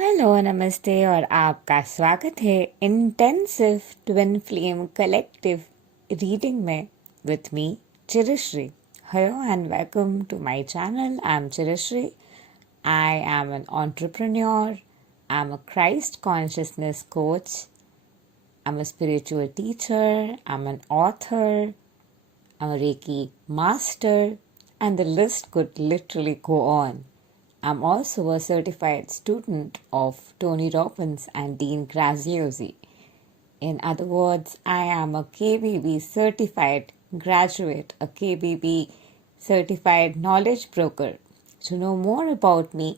Hello नमस्ते और आपका स्वागत है intensive twin flame collective reading में with me Chirashree. Hello and welcome to my channel. I am Chirashree. I am an entrepreneur. I'm a Christ consciousness coach. I'm a spiritual teacher. I'm an author. I'm a Reiki master. And the list could literally go on. I'm also a certified student of Tony Robbins and Dean Graziosi. In other words, I am a KBB certified graduate, a KBB certified knowledge broker. To know more about me,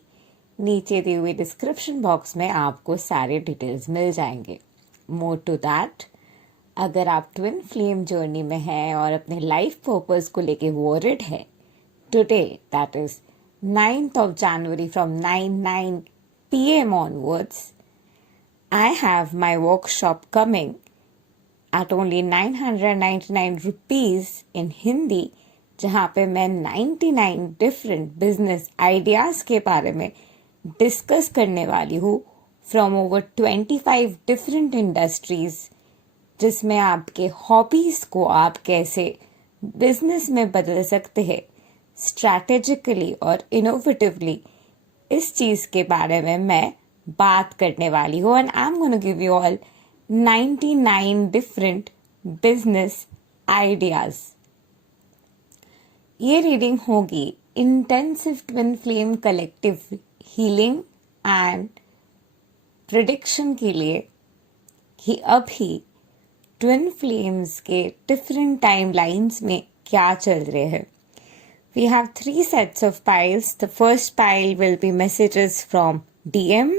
नीचे दिए हुए description box में आपको सारे details मिल जाएंगे. More to that, अगर आप twin flame journey में हैं और अपने लाइफ पर्पस को लेके वॉरिड है, today, that is 9th of January from 9 p.m. onwards, I have my workshop coming at only 999 rupees in Hindi, जहाँ पे मैं 99 डिफरेंट बिजनेस आइडियाज के बारे में डिस्कस करने वाली हूँ फ्रॉम ओवर 25 डिफरेंट इंडस्ट्रीज, जिसमें आपके हॉबीज को आप कैसे बिजनेस में बदल सकते हैं स्ट्रैटेजिकली और इनोवेटिवली. इस चीज के बारे में मैं बात करने वाली हूँ. And I am gonna give you all 99 different business ideas. ये रीडिंग होगी intensive twin flame collective healing and prediction के लिए कि अभी ट्विन फ्लेम्स के डिफरेंट टाइम लाइन्स में क्या चल रहे हैं. We have 3 sets of piles. The first pile will be messages from DM,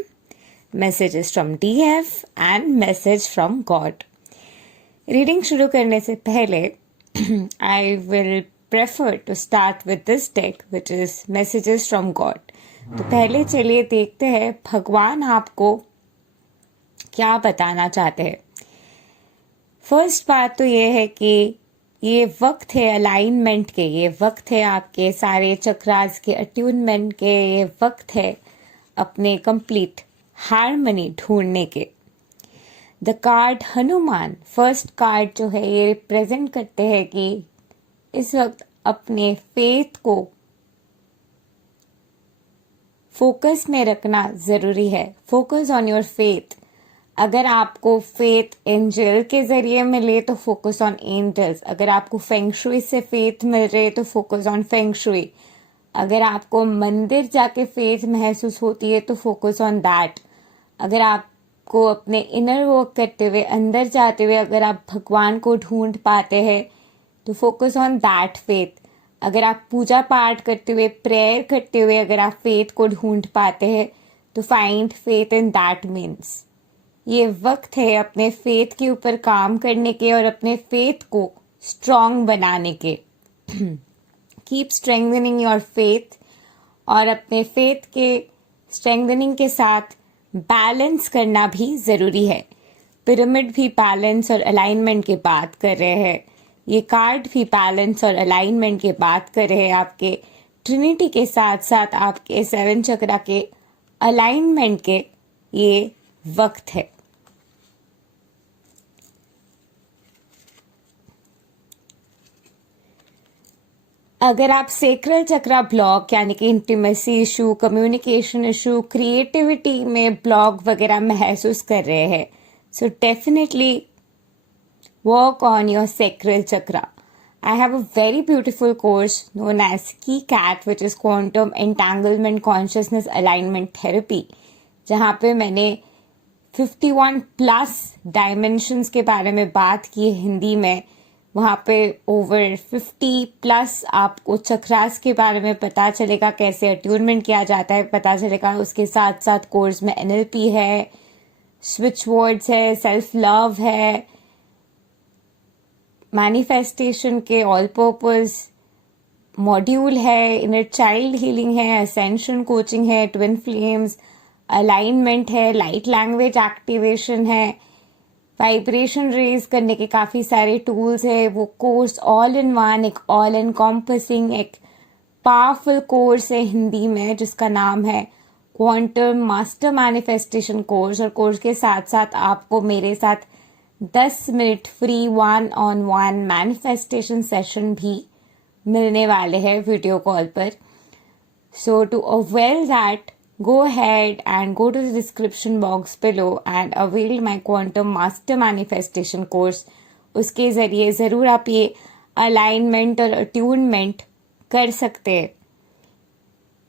messages from DF and message from God. Reading शुरू करने से पहले I will prefer to start with this deck which is messages from God. तो पहले चलिए देखते हैं भगवान आपको क्या बताना चाहते हैं. फर्स्ट बात तो ये है कि ये वक्त है अलाइनमेंट के, ये वक्त है आपके सारे चक्रास के अट्यूनमेंट के, ये वक्त है अपने कंप्लीट हार्मनी ढूंढने के. The card Hanuman, first card जो है, ये रिप्रेजेंट करते हैं कि इस वक्त अपने फेथ को फोकस में रखना जरूरी है. Focus on your faith. अगर आपको फेथ एंजल के जरिए मिले तो फोकस ऑन एंजल्स. अगर आपको फेंगशुई से फेथ मिल रहे तो फोकस ऑन फेंगशुई. अगर आपको मंदिर जाके फेथ महसूस होती है तो फोकस ऑन दैट. अगर आपको अपने इनर वर्क करते हुए, अंदर जाते हुए अगर आप भगवान को ढूंढ पाते हैं तो फोकस ऑन दैट फेथ. अगर आप पूजा पाठ करते हुए, प्रेयर करते हुए अगर आप फेथ को ढूंढ पाते हैं तो find faith in that means. ये वक्त है अपने फेथ के ऊपर काम करने के और अपने फेथ को स्ट्रॉन्ग बनाने के. Keep strengthening your faith. और अपने फेथ के स्ट्रेंथनिंग के साथ बैलेंस करना भी जरूरी है. पिरामिड भी बैलेंस और अलाइनमेंट की बात कर रहे हैं. ये कार्ड भी बैलेंस और अलाइनमेंट की बात कर रहे हैं. आपके ट्रिनिटी के साथ साथ आपके 7 चक्रा के अलाइनमेंट के ये वक्त है. अगर आप सेक्रल चक्रा ब्लॉक यानी कि intimacy issue, communication issue, creativity में ब्लॉक वगैरह महसूस कर रहे हैं, so definitely work on your sacral chakra. I have a very beautiful course known as KeyCat, which is Quantum Entanglement Consciousness Alignment Therapy, जहाँ पे मैंने 51 प्लस डायमेंशंस के बारे में बात की है हिंदी में. वहाँ पे ओवर 50 प्लस आपको चक्रास के बारे में पता चलेगा, कैसे अट्यूनमेंट किया जाता है पता चलेगा. उसके साथ साथ कोर्स में NLP है, स्विच वर्ड्स है, सेल्फ लव है, मैनिफेस्टेशन के ऑल पर्पस मॉड्यूल है, इनर चाइल्ड हीलिंग है, असेंशन कोचिंग है, ट्विन फ्लेम्स, अलाइनमेंट है, लाइट लैंग्वेज एक्टिवेशन है, वाइब्रेशन रेज करने के काफ़ी सारे टूल्स है. वो कोर्स ऑल इन वन, एक ऑल एनकॉम्पसिंग, एक पावरफुल कोर्स है हिंदी में जिसका नाम है क्वांटम मास्टर मैनिफेस्टेशन कोर्स, और कोर्स के साथ साथ आपको मेरे साथ 10 minute free 1-on-1 manifestation session भी मिलने वाले हैं वीडियो कॉल पर. So to avail that, go ahead and go to the description box below and avail my Quantum Master Manifestation course. उसके ज़रिए ज़रूर आप ये अलाइनमेंट और अट्यूनमेंट कर सकते हैं.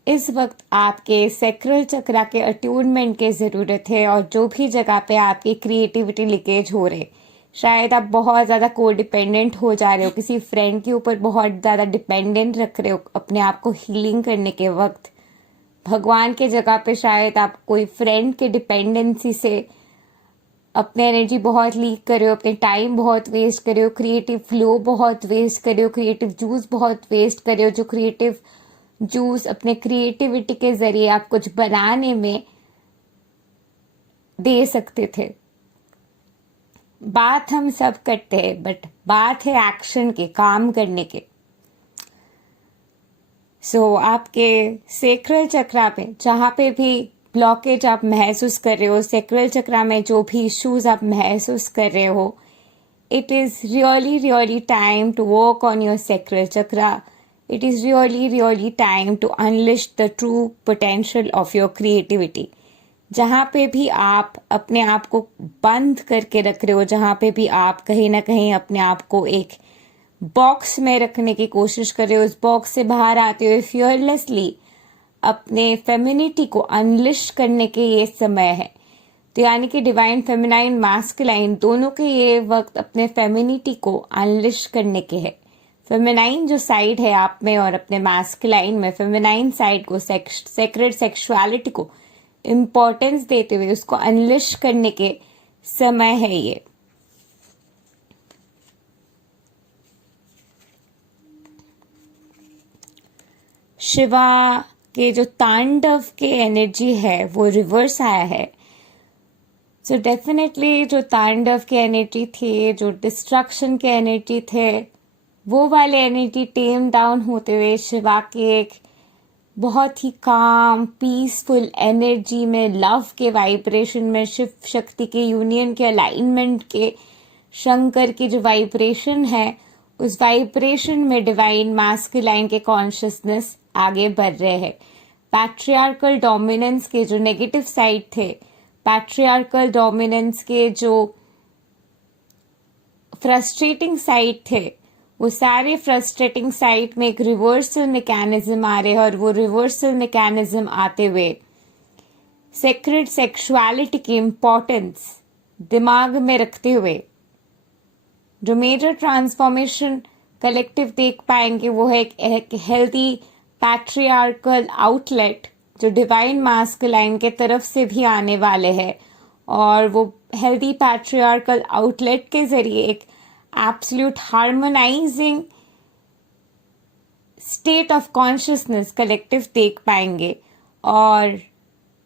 इस वक्त आपके सैक्रल चक्रा के अट्यूनमेंट की ज़रूरत है, और जो भी जगह पे आपकी क्रिएटिविटी लीकेज हो रहे, शायद आप बहुत ज़्यादा को डिपेंडेंट हो जा रहे हो, किसी फ्रेंड के ऊपर बहुत ज़्यादा डिपेंडेंट रख रहे हो अपने आप को हीलिंग करने के वक्त. भगवान के जगह पे शायद आप कोई फ्रेंड के डिपेंडेंसी से अपने एनर्जी बहुत लीक कर रहे हो, अपने टाइम बहुत वेस्ट कर रहे हो, क्रिएटिव फ्लो बहुत वेस्ट कर रहे हो, क्रिएटिव जूस बहुत वेस्ट कर रहे हो, जो क्रिएटिव जूस अपने क्रिएटिविटी के ज़रिए आप कुछ बनाने में दे सकते थे. बात हम सब करते हैं, बट बात है एक्शन के, काम करने के. सो आपके सेक्रल चक्रा पे जहाँ पे भी ब्लॉकेज आप महसूस कर रहे हो, सेक्रल चक्रा में जो भी इश्यूज आप महसूस कर रहे हो, it is really time to work on your sacral chakra. It is really time to unleash the true potential of your creativity. जहाँ पे भी आप अपने आप को बंद करके रख रहे हो, जहाँ पे भी आप कहीं ना कहीं अपने आप को एक बॉक्स में रखने की कोशिश कर रहे हो, उस बॉक्स से बाहर आते हुए फियरलेसली अपने फेमिनिटी को अनलिश करने के ये समय है. तो यानी कि डिवाइन फेमिनाइन मास्कुलाइन दोनों के ये वक्त अपने फेमिनिटी को अनलिश करने के है. फेमिनाइन जो साइड है आप में और अपने मास्कुलाइन में, फेमिनाइन साइड को, सेक्रेड सेक्सुअलिटी को इम्पोर्टेंस देते हुए उसको अनलिश करने के समय है ये. शिवा के जो तांडव के एनर्जी है वो रिवर्स आया है. सो डेफिनेटली जो तांडव के एनर्जी थी, जो डिस्ट्रक्शन के एनर्जी थे, वो वाले एनर्जी टेम डाउन होते हुए शिवा के एक बहुत ही काम पीसफुल एनर्जी में, लव के वाइब्रेशन में, शिव शक्ति के यूनियन के अलाइनमेंट के, शंकर की जो वाइब्रेशन है, उस वाइब्रेशन में डिवाइन मास्कुलाइन के कॉन्शियसनेस आगे बढ़ रहे हैं. पैट्रियार्कल डोमिनेंस के जो नेगेटिव साइड थे, पैट्रियार्कल डोमिनेंस के जो फ्रस्ट्रेटिंग साइड थे, वो सारे फ्रस्ट्रेटिंग साइड में एक रिवर्सल मैकेनिज्म आ रहे हैं, और वो रिवर्सल मैकेनिज्म आते हुए सेक्रेड सेक्सुअलिटी की इम्पोर्टेंस दिमाग में रखते हुए जो मेजर ट्रांसफॉर्मेशन कलेक्टिव देख पाएंगे वो है एक हेल्दी पैट्रियार्कल आउटलेट जो डिवाइन मास्कुलाइन के तरफ से भी आने वाले हैं. और वो हेल्दी पैट्रियार्कल आउटलेट के जरिए एक absolute harmonising state of consciousness collective देख पाएंगे. और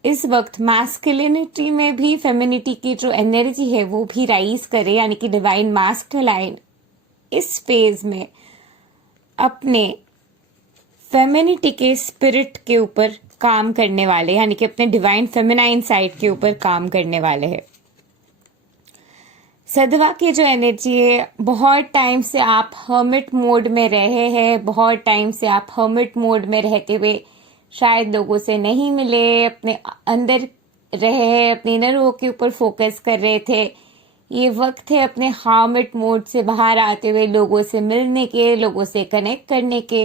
इस वक्त मैस्कुलिनिटी में भी फेमिनिटी की जो एनर्जी है वो भी राइज करे, यानी कि डिवाइन मास्कुलाइन इस फेज में अपने फेमिनिटी के स्पिरिट के ऊपर काम करने वाले, यानी कि अपने डिवाइन फेमिनाइन साइड के ऊपर काम करने वाले हैं. सदवा की जो एनर्जी है, बहुत टाइम से आप हर्मिट मोड में रहे हैं, बहुत टाइम से आप हर्मिट मोड में रहते हुए शायद लोगों से नहीं मिले, अपने अंदर रहे, अपने इनर वो के ऊपर फोकस कर रहे थे. ये वक्त है अपने हर्मिट मोड से बाहर आते हुए लोगों से मिलने के, लोगों से कनेक्ट करने के,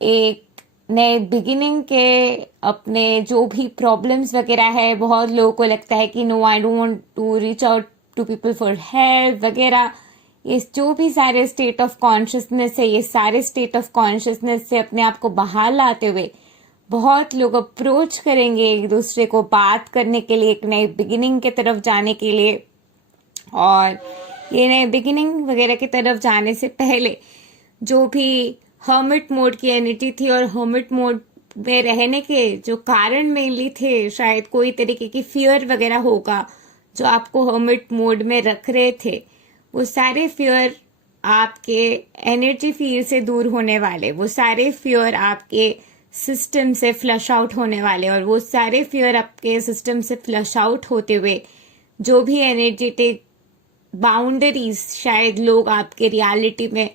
एक नए बिगिनिंग के. अपने जो भी प्रॉब्लम्स वगैरह है, बहुत लोगों को लगता है कि no I don't want to reach out to people for help वगैरह. ये जो भी सारे स्टेट ऑफ कॉन्शियसनेस है, ये सारे स्टेट ऑफ कॉन्शियसनेस से अपने आप को बाहर लाते हुए बहुत लोग अप्रोच करेंगे एक दूसरे को बात करने के लिए, एक नए बिगिनिंग के तरफ जाने के लिए. और ये नए बिगिनिंग वगैरह की तरफ जाने से पहले जो भी हर्मिट मोड की एनर्जी थी और हर्मिट मोड में रहने के जो कारण मेनली थे, शायद कोई तरीके की फियर वगैरह होगा जो आपको हर्मिट मोड में रख रहे थे, वो सारे फियर आपके एनर्जी फील्ड से दूर होने वाले, वो सारे फियर आपके सिस्टम से फ्लश आउट होने वाले, और वो सारे फियर आपके सिस्टम से फ्लश आउट होते हुए जो भी एनर्जेटिक बाउंड्रीज शायद लोग आपके रियलिटी में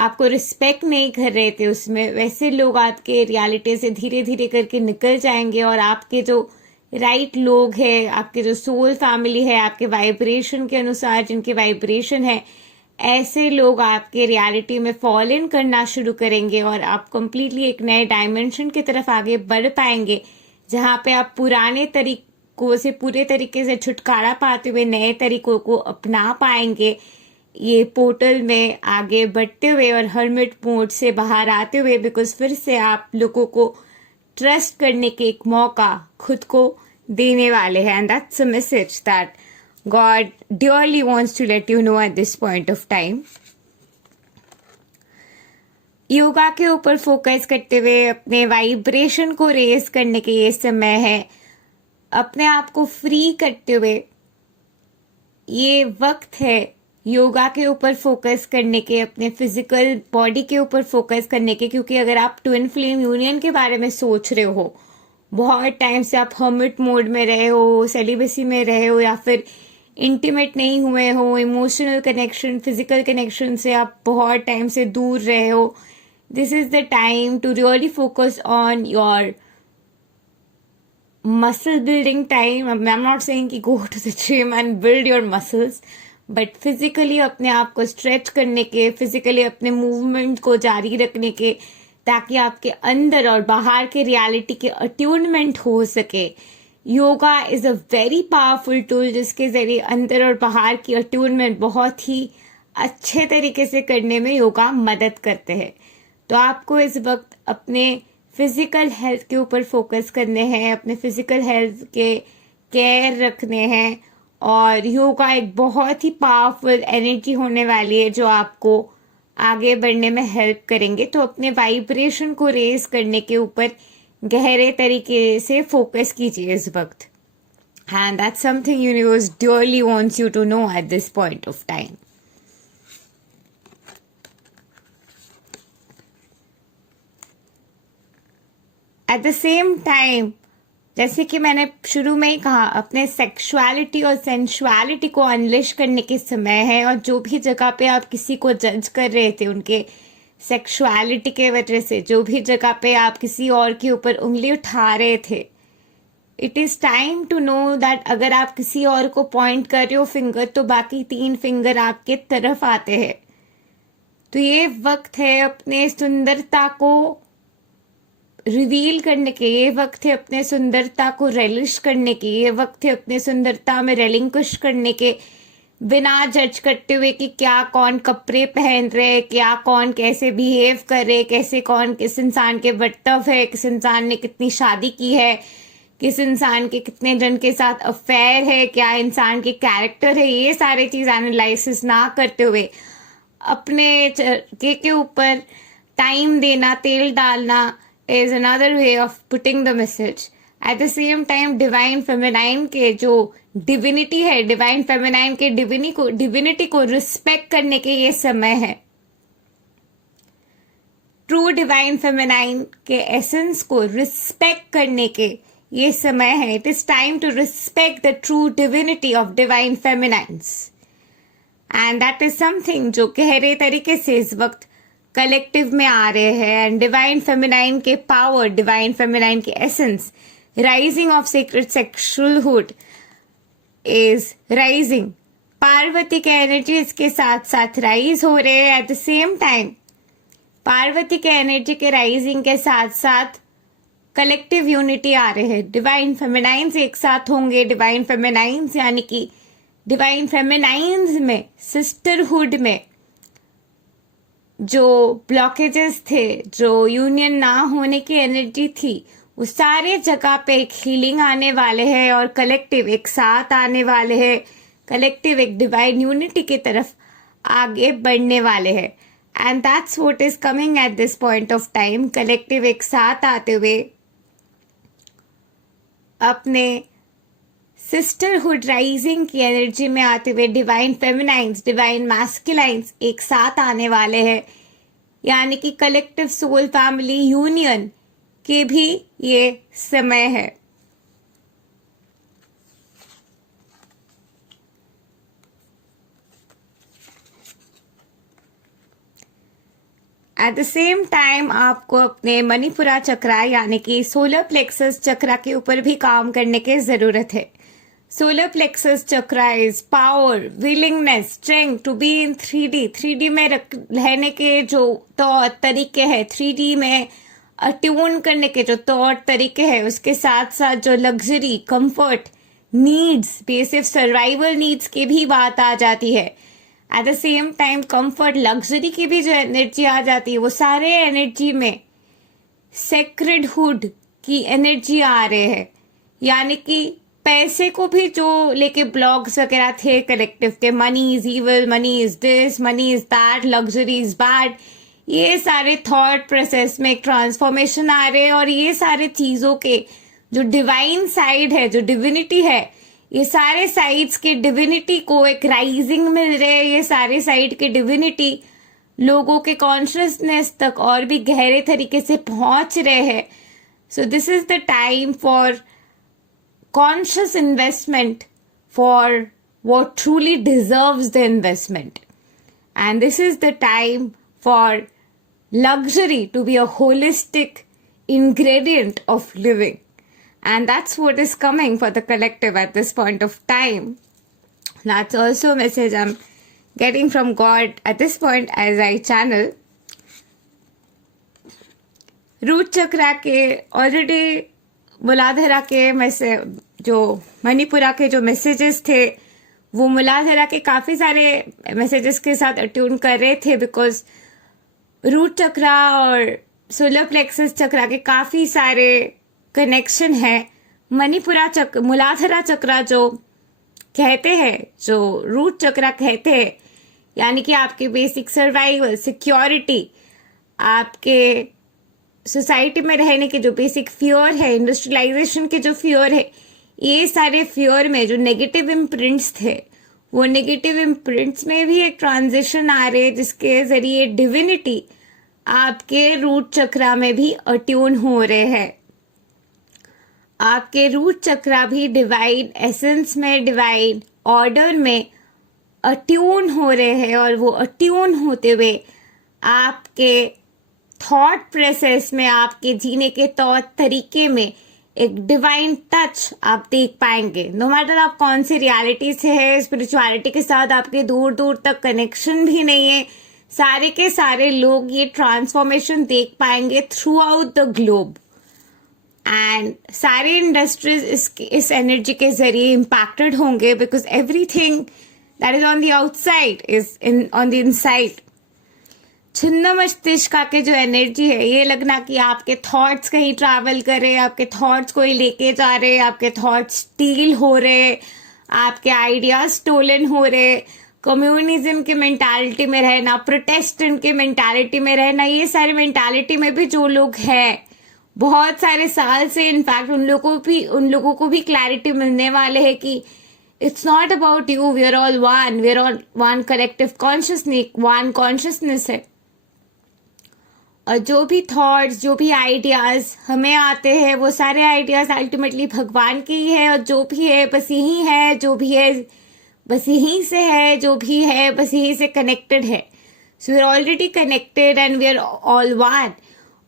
आपको रिस्पेक्ट नहीं कर रहे थे, उसमें वैसे लोग आपके रियलिटी से धीरे धीरे करके निकल जाएंगे, और आपके जो राइट लोग हैं, आपके जो सोल फैमिली है, आपके वाइब्रेशन के अनुसार जिनके वाइब्रेशन है, ऐसे लोग आपके रियलिटी में फॉल इन करना शुरू करेंगे, और आप कंप्लीटली एक नए डायमेंशन की तरफ आगे बढ़ पाएंगे, जहां पे आप पुराने तरीकों से पूरे तरीके से छुटकारा पाते हुए नए तरीकों को अपना पाएंगे, ये पोर्टल में आगे बढ़ते हुए और हर्मिट मोड से बाहर आते हुए, बिकॉज फिर से आप लोगों को ट्रस्ट करने के एक मौका खुद को देने वाले हैं, and that's a message that God dearly wants to let you know at this point of time. Yoga के ऊपर फोकस करते हुए अपने वाइब्रेशन को रेज करने के ये समय है, अपने आप को फ्री करते हुए ये वक्त है योगा के ऊपर फोकस करने के, अपने फिजिकल बॉडी के ऊपर फोकस करने के, क्योंकि अगर आप ट्विन फ्लेम यूनियन के बारे में सोच रहे हो, बहुत टाइम से आप हर्मिट मोड में रहे हो, सेलिबेसी में रहे हो, या फिर इंटीमेट नहीं हुए हो, इमोशनल कनेक्शन फिजिकल कनेक्शन से आप बहुत टाइम से दूर रहे हो, this is the time to really focus on your muscle building time. I am not saying कि go to the gym and build your muscles, but physically अपने आप को स्ट्रेच करने के, फिजिकली अपने मूवमेंट को जारी रखने के, ताकि आपके अंदर और बाहर के रियलिटी के अट्यूनमेंट हो सके. Yoga is a very powerful tool जिसके जरिए अंदर और बाहर की अट्यूनमेंट बहुत ही अच्छे तरीके से करने में योगा मदद करते हैं. तो आपको इस वक्त अपने फिजिकल हेल्थ के ऊपर फोकस करने हैं, अपने फिजिकल हेल्थ के केयर रखने हैं, और योगा एक बहुत ही पावरफुल एनर्जी होने वाली है जो आपको आगे बढ़ने में हेल्प करेंगे. तो अपने वाइब्रेशन को रेज करने के ऊपर गहरे तरीके से फोकस कीजिए इस वक्त, and that's something universe dearly wants you to know at this point of time. At the same time, जैसे कि मैंने शुरू में ही कहा, अपने सेक्सुअलिटी और सेंसुअलिटी को अनलिश करने के समय है, और जो भी जगह पे आप किसी को जज कर रहे थे उनके सेक्सुअलिटी के वजह से, जो भी जगह पे आप किसी और के ऊपर उंगली उठा रहे थे, it is time to know that अगर आप किसी और को पॉइंट कर रहे हो फिंगर, तो बाकी 3 फिंगर आपके तरफ आते हैं. तो ये वक्त है अपने सुंदरता को रिवील करने के, ये वक्त है अपने सुंदरता को रेलिश करने के, ये वक्त है अपने सुंदरता में रेलिंक्विश करने के, बिना जज करते हुए कि क्या कौन कपड़े पहन रहे, क्या कौन कैसे बिहेव कर रहे, कैसे कौन किस इंसान के बर्तव है, किस इंसान ने कितनी शादी की है, किस इंसान के कितने जन के साथ अफेयर है, क्या इंसान के कैरेक्टर है, ये सारी चीज एनालिसिस ना करते हुए अपने के ऊपर टाइम देना, तेल डालना is another way of putting the message. At the same time, divine feminine के जो डिविनिटी है, डिवाइन फेमिनाइन के डिविनिटी को रिस्पेक्ट करने के ये समय है. ट्रू डिवाइन फेमिनाइन के एसेंस को रिस्पेक्ट करने के ये समय है. It is time to respect the true divinity of divine feminines, and that is something जो गहरे तरीके से इस वक्त कलेक्टिव में आ रहे हैं. एंड डिवाइन फेमिनाइन के पावर, डिवाइन फेमिनाइन के essence, rising of secret sexualhood is rising. Parvati के एनर्जी इसके साथ साथ राइज हो रहे हैं. At the same time Parvati के एनर्जी के राइजिंग के साथ साथ कलेक्टिव यूनिटी आ रहे हैं. डिवाइन फेमिनाइंस एक साथ होंगे. डिवाइन फेमिनाइंस यानी कि डिवाइन फेमिनाइंस में, सिस्टरहुड में जो ब्लॉकेजेस थे, जो यूनियन ना होने की एनर्जी थी, उस सारे जगह पे एक हीलिंग आने वाले हैं, और कलेक्टिव एक साथ आने वाले हैं. कलेक्टिव एक डिवाइन यूनिटी की तरफ आगे बढ़ने वाले हैं, and that's what is coming at this point of time. Collective एक साथ आते हुए अपने सिस्टरहुड राइजिंग की एनर्जी में आते हुए डिवाइन फेमिनाइंस, डिवाइन मैस्कुलाइंस एक साथ आने वाले हैं. यानी कि कलेक्टिव सोल फैमिली यूनियन के भी ये समय है। एट द सेम टाइम आपको अपने मणिपुरा चक्रा यानी कि सोलर प्लेक्सस चक्रा के ऊपर भी काम करने की जरूरत है। Solar plexus chakra is power, willingness, strength to be in 3D। 3D में रहने के जो तौर तरीके हैं, 3D में अट्यून करने के जो तौर तरीके हैं, उसके साथ साथ जो luxury, comfort, needs, basic survival needs की भी बात आ जाती है। Eight the same time comfort, luxury की भी जो एनर्जी आ जाती है, वो सारे एनर्जी में सेक्रेडहुड की एनर्जी आ रहे हैं। यानी कि पैसे को भी जो लेके ब्लॉग्स वगैरह थे कलेक्टिव के, money is evil, money is this, money is that, luxury is bad, ये सारे थॉट प्रोसेस में एक ट्रांसफॉर्मेशन आ रहे हैं। और ये सारे चीजों के जो डिवाइन साइड है, जो डिविनिटी है, ये सारे साइड्स के डिविनिटी को एक राइजिंग मिल रहे हैं। ये सारे साइड के डिविनिटी लोगों के कॉन्शियसनेस तक और भी गहरे तरीके से पहुंच रहे हैं। So this is the time for conscious investment for what truly deserves the investment. And this is the time for luxury to be a holistic ingredient of living. And that's what is coming for the collective at this point of time. That's also a message I'm getting from God at this point as I channel. Root chakra के already मूलाधारा के message, जो मणिपुरा के जो messages थे, वो मूलाधारा के काफी सारे मैसेजेस के साथ अट्यून कर रहे थे, बिकॉज रूट चक्रा और सोलर प्लेक्सस चक्रा के काफी सारे कनेक्शन है। मणिपुरा चक्र, मूलाधारा चक्रा जो कहते हैं, जो रूट चक्रा कहते हैं, यानी कि आपके बेसिक सर्वाइवल, सिक्योरिटी, आपके सोसाइटी में रहने के जो बेसिक फियर है, इंडस्ट्रियलाइजेशन के जो फियर है, ये सारे फियर में जो नेगेटिव इम्प्रिंट्स थे, वो नेगेटिव इम्प्रिंट्स में भी एक ट्रांजिशन आ रहे हैं, जिसके जरिए डिविनिटी आपके रूट चक्रा में भी अट्यून हो रहे हैं। आपके रूट चक्रा भी डिवाइन एसेंस में, डिवाइन ऑर्डर में अट्यून हो रहे हैं। और वो अट्यून होते हुए आपके थॉट प्रोसेस में, आपके जीने के तौर तरीके में एक डिवाइन टच आप देख पाएंगे। नो मैटर आप कौन सी रियलिटी से है, स्पिरिचुअलिटी के साथ आपके दूर दूर तक कनेक्शन भी नहीं है, सारे के सारे लोग ये ट्रांसफॉर्मेशन देख पाएंगे through out the globe. And सारे इंडस्ट्रीज इस एनर्जी के जरिए इम्पैक्टेड होंगे, because everything that is on the outside is in on the inside. छिन्न मस्तिष्क के जो एनर्जी है, ये लगना कि आपके थॉट्स कहीं ट्रैवल कर रहे, आपके थॉट्स कोई लेके जा रहे, आपके थॉट्स स्टील हो रहे, आपके आइडियाज स्टोलन हो रहे, कम्युनिज्म के मेंटालिटी में रहना, प्रोटेस्टेंट के मेंटालिटी में रहना, ये सारे मेंटालिटी में भी जो लोग हैं बहुत सारे साल से, इनफैक्ट उन लोगों को भी क्लैरिटी मिलने वाले है कि it's not about you, we are all one, we are all one collective consciousness, one consciousness है। और जो भी थॉट्स, जो भी आइडियाज हमें आते हैं, वो सारे आइडियाज अल्टीमेटली भगवान के ही है, और जो भी है बस यही है, जो भी है बस यहीं से है, जो भी है बस यहीं से कनेक्टेड है। So we are already connected and we are all one.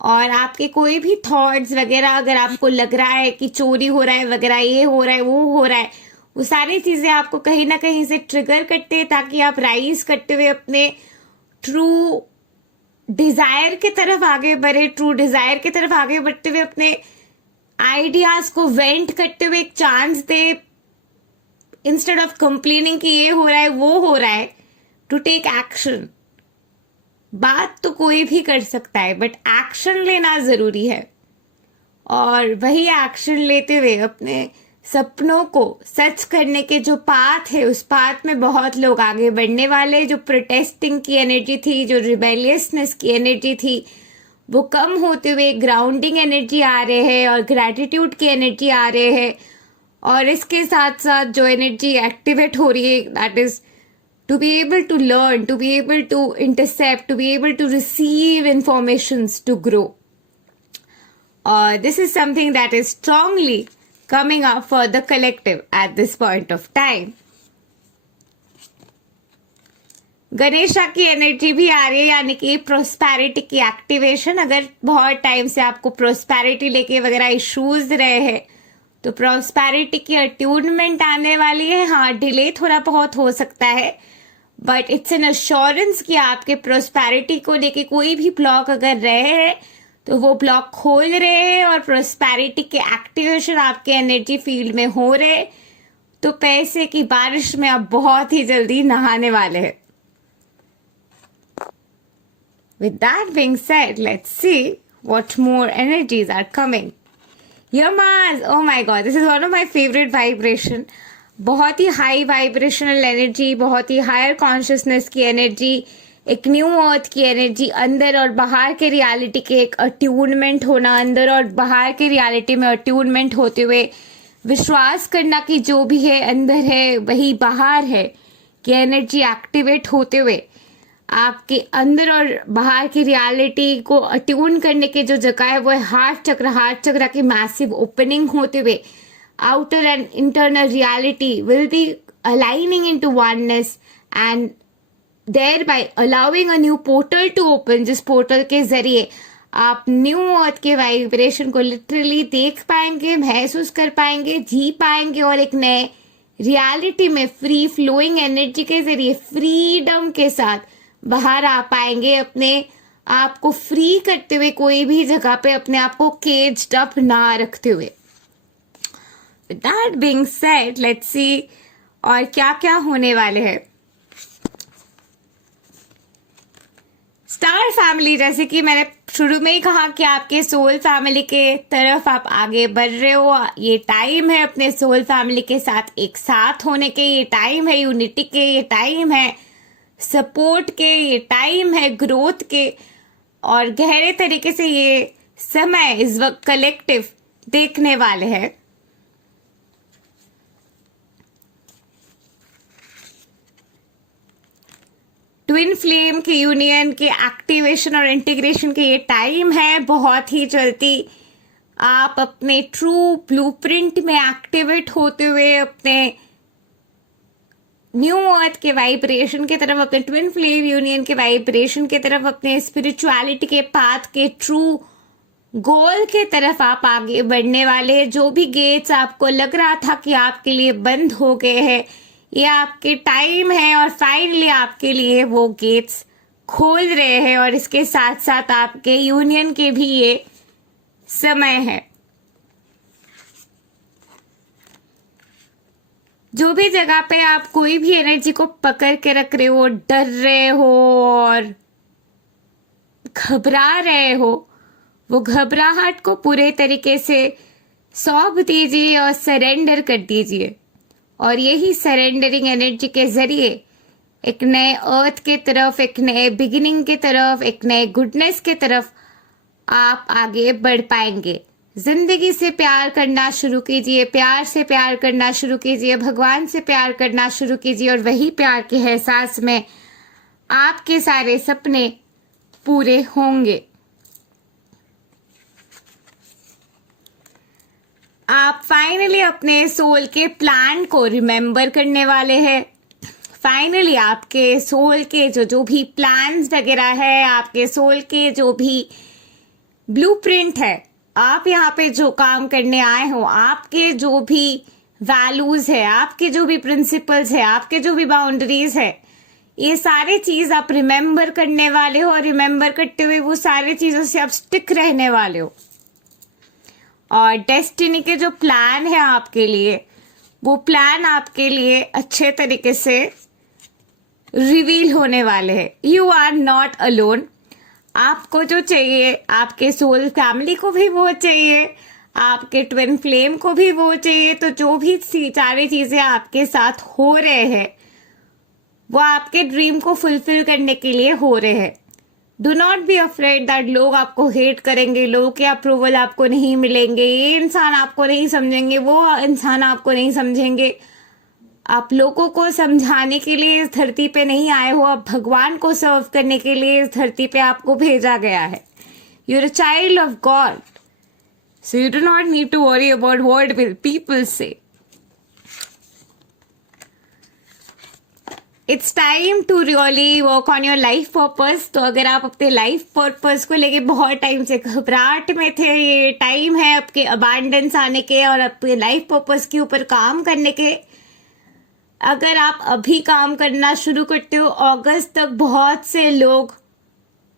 और आपके कोई भी थॉट्स वगैरह अगर आपको लग रहा है कि चोरी हो रहा है वगैरह, ये हो रहा है, वो हो रहा है, वो सारी चीजें आपको कहीं ना कहीं से ट्रिगर करते हैं, ताकि आप राइज करते हुए अपने ट्रू डिजायर की तरफ आगे बढ़े, ट्रू डिजायर की तरफ आगे बढ़ते हुए अपने आइडियाज को वेंट करते हुए एक chance they, instead of complaining कि ये हो रहा है, वो हो रहा है, टू टेक एक्शन। बात तो कोई भी कर सकता है, बट एक्शन लेना जरूरी है। और वही एक्शन लेते हुए अपने सपनों को सच करने के जो पाथ है, उस पाथ में बहुत लोग आगे बढ़ने वाले। जो प्रोटेस्टिंग की एनर्जी थी, जो रिबेलियसनेस की एनर्जी थी, वो कम होते हुए ग्राउंडिंग एनर्जी आ रहे हैं और ग्रैटिट्यूड की एनर्जी आ रहे हैं। और इसके साथ साथ जो एनर्जी एक्टिवेट हो रही है, that is to be able to learn, to be able to intercept, to be able to receive informations to grow. This is something that is strongly coming up for the collective at this point of time. Ganesha की energy भी आ रही है, यानी कि prosperity की activation. अगर बहुत time से आपको प्रोस्पैरिटी लेके वगैरह इश्यूज रहे हैं तो प्रोस्पैरिटी की अट्यूनमेंट आने वाली है. हाँ, डिले थोड़ा बहुत हो सकता है, बट इट्स एन अश्योरेंस कि आपके प्रोस्पैरिटी को लेके कोई भी ब्लॉक अगर रहे हैं तो वो ब्लॉक खोल रहे हैं और प्रोस्पैरिटी के एक्टिवेशन आपके एनर्जी फील्ड में हो रहे. तो पैसे की बारिश में आप बहुत ही जल्दी नहाने वाले हैं. With that being said, let's see what more energies are coming. Mars, oh my god, this is one of my favorite vibration. बहुत ही हाई वाइब्रेशनल एनर्जी, बहुत ही हायर कॉन्शियसनेस की एनर्जी, एक न्यू अर्थ की एनर्जी, अंदर और बाहर के रियलिटी के एक अट्यूनमेंट होना, अंदर और बाहर के रियलिटी में अट्यूनमेंट होते हुए विश्वास करना कि जो भी है अंदर है वही बाहर है कि एनर्जी एक्टिवेट होते हुए आपके अंदर और बाहर की रियलिटी को अट्यून करने के जो जगह है वो है हार्ट चक्र की मैसिव ओपनिंग होते हुए outer and internal reality will be aligning into oneness and thereby allowing a new portal to open, जिस पोर्टल के जरिए आप न्यू अर्थ के वाइब्रेशन को लिटरली देख पाएंगे, महसूस कर पाएंगे, जी पाएंगे और एक नए रियलिटी में फ्री फ्लोइंग एनर्जी के जरिए फ्रीडम के साथ बाहर आ पाएंगे, अपने आप को फ्री करते हुए, कोई भी जगह पे अपने आप को केज्ड अप ना रखते हुए. With that being said, let's see और क्या क्या होने वाले हैं. स्टार फैमिली, जैसे कि मैंने शुरू में ही कहा कि आपके सोल फैमिली के तरफ आप आगे बढ़ रहे हो. ये टाइम है अपने सोल फैमिली के साथ एक साथ होने के, ये टाइम है यूनिटी के, ये टाइम है सपोर्ट के, ये टाइम है ग्रोथ के. और गहरे तरीके से ये समय इस वक्त कलेक्टिव देखने वाले हैं. ट्विन फ्लेम के यूनियन के एक्टिवेशन और इंटीग्रेशन के ये टाइम है. बहुत ही जल्दी आप अपने ट्रू ब्लूप्रिंट में एक्टिवेट होते हुए अपने न्यू अर्थ के वाइब्रेशन की तरफ, अपने ट्विन फ्लेम यूनियन के वाइब्रेशन की तरफ, अपने स्पिरिचुअलिटी के पाथ के ट्रू गोल के तरफ आप आगे बढ़ने वाले हैं. जो भी गेट्स आपको लग रहा था कि आपके लिए बंद हो गए हैं, ये आपके टाइम है और फाइनली आपके लिए वो गेट्स खोल रहे हैं. और इसके साथ साथ आपके यूनियन के भी ये समय है. जो भी जगह पे आप कोई भी एनर्जी को पकड़ के रख रहे हो, डर रहे हो और घबरा रहे हो, वो घबराहट को पूरे तरीके से सौंप दीजिए और सरेंडर कर दीजिए. और यही सरेंडरिंग एनर्जी के जरिए एक नए अर्थ के तरफ, एक नए बिगिनिंग के तरफ, एक नए गुडनेस के तरफ आप आगे बढ़ पाएंगे. जिंदगी से प्यार करना शुरू कीजिए, प्यार से प्यार करना शुरू कीजिए, भगवान से प्यार करना शुरू कीजिए और वही प्यार के एहसास में आपके सारे सपने पूरे होंगे. आप फाइनली अपने सोल के प्लान को रिमेम्बर करने वाले हैं. फाइनली आपके सोल के जो भी प्लान्स वगैरह है, आपके सोल के जो भी ब्लूप्रिंट है, आप यहाँ पे जो काम करने आए हो, आपके जो भी वैल्यूज है, आपके जो भी प्रिंसिपल्स है, आपके जो भी बाउंड्रीज है, ये सारे चीज आप रिमेम्बर करने वाले हो. और रिमेम्बर करते हुए वो सारे चीजों से आप स्टिक रहने वाले हो. और डेस्टिनी के जो प्लान है आपके लिए, वो प्लान आपके लिए अच्छे तरीके से रिवील होने वाले हैं. You are not alone. आपको जो चाहिए, आपके सोल फैमिली को भी वो चाहिए, आपके ट्विन फ्लेम को भी वो चाहिए. तो जो भी सारी चीजें आपके साथ हो रहे हैं वो आपके ड्रीम को फुलफिल करने के लिए हो रहे हैं. Do not be afraid that लोग आपको हेट करेंगे, लोगों के अप्रूवल आपको नहीं मिलेंगे, ये इंसान आपको नहीं समझेंगे, वो इंसान आपको नहीं समझेंगे. आप लोगों को समझाने के लिए इस धरती पे नहीं आए हो, आप भगवान को सर्व करने के लिए इस धरती पे आपको भेजा गया है. You're a child of God. So you do not need to worry about what will people say. It's time to really work on your life purpose. तो अगर आप अपने लाइफ पर्पस को लेके बहुत टाइम से घबराहट में थे, ये टाइम है आपके अबांडेंस आने के और अपने लाइफ पर्पस के ऊपर काम करने के. अगर आप अभी काम करना शुरू करते हो, अगस्त तक बहुत से लोग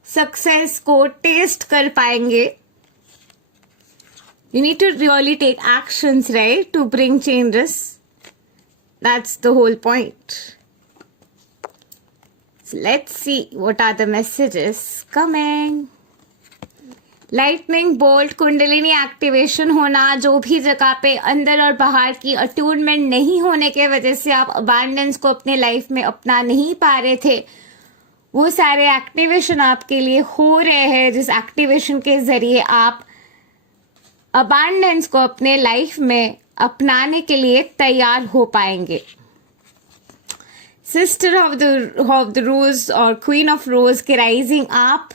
सक्सेस को टेस्ट कर पाएंगे. You need to really take actions, right, to bring changes. That's the whole point. So let's see what are the messages coming. Lightning bolt, kundalini activation होना, जो भी जगह पे अंदर और बाहर की अट्यूनमेंट नहीं होने के वजह से आप अबांडेंस को अपने लाइफ में अपना नहीं पा रहे थे, वो सारे एक्टिवेशन आपके लिए हो रहे हैं, जिस एक्टिवेशन के जरिए आप अबांडेंस को अपने लाइफ में अपनाने के लिए तैयार हो पाएंगे. सिस्टर ऑफ द रोज और क्वीन ऑफ रोज के राइजिंग, आप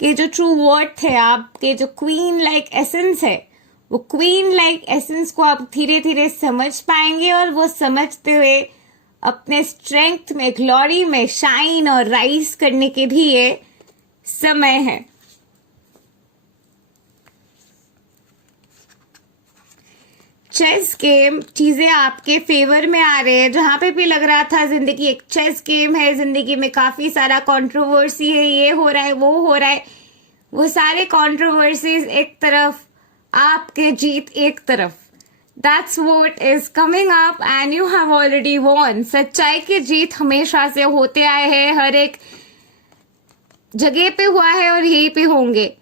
के जो ट्रू वर्ड थे, आपके जो क्वीन लाइक एसेंस है, वो क्वीन लाइक एसेंस को आप धीरे धीरे समझ पाएंगे और वो समझते हुए अपने स्ट्रेंथ में, ग्लोरी में शाइन और राइज करने के भी ये समय है. चेस गेम, चीजें आपके फेवर में आ रहे हैं. जहां पे भी लग रहा था जिंदगी एक चेस गेम है, जिंदगी में काफी सारा कंट्रोवर्सी है, ये हो रहा है, वो हो रहा है, वो सारे कंट्रोवर्सीज एक तरफ, आपके जीत एक तरफ. That's what is coming up and you have already won. सच्चाई की जीत हमेशा से होते आए हैं, हर एक जगह पे हुआ है और यहीं पे होंगे.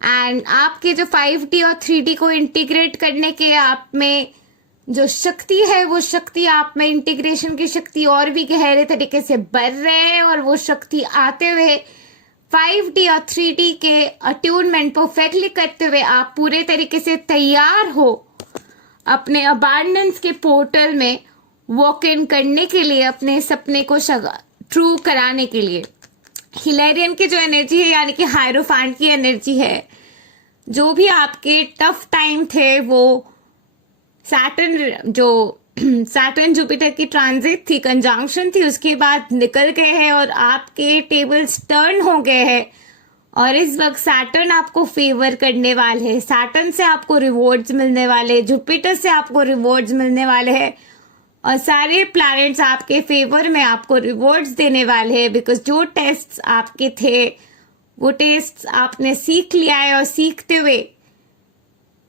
एंड आपके जो 5D और 3D को इंटीग्रेट करने के आप में जो शक्ति है, वो शक्ति आप में, इंटीग्रेशन की शक्ति और भी गहरे तरीके से बढ़ रहे हैं और वो शक्ति आते हुए 5D और 3D के अट्यूनमेंट परफेक्टली करते हुए आप पूरे तरीके से तैयार हो अपने अबांडेंस के पोर्टल में वॉक इन करने के लिए, अपने सपने को ट्रू कराने के लिए. हिलेरियन की जो एनर्जी है, यानी कि हायरोफांट की एनर्जी है, जो भी आपके टफ टाइम थे, वो सैटर्न जुपिटर की ट्रांजिट थी, कंजंक्शन थी, उसके बाद निकल गए हैं और आपके टेबल्स टर्न हो गए हैं. और इस वक्त सैटर्न आपको फेवर करने वाले हैं, सैटर्न से आपको रिवॉर्ड्स मिलने वाले, जुपिटर से आपको रिवॉर्ड्स मिलने वाले हैं और सारे प्लैनेट्स आपके फेवर में आपको रिवॉर्ड्स देने वाले हैं. बिकॉज जो टेस्ट्स आपके थे, वो टेस्ट्स आपने सीख लिया है और सीखते हुए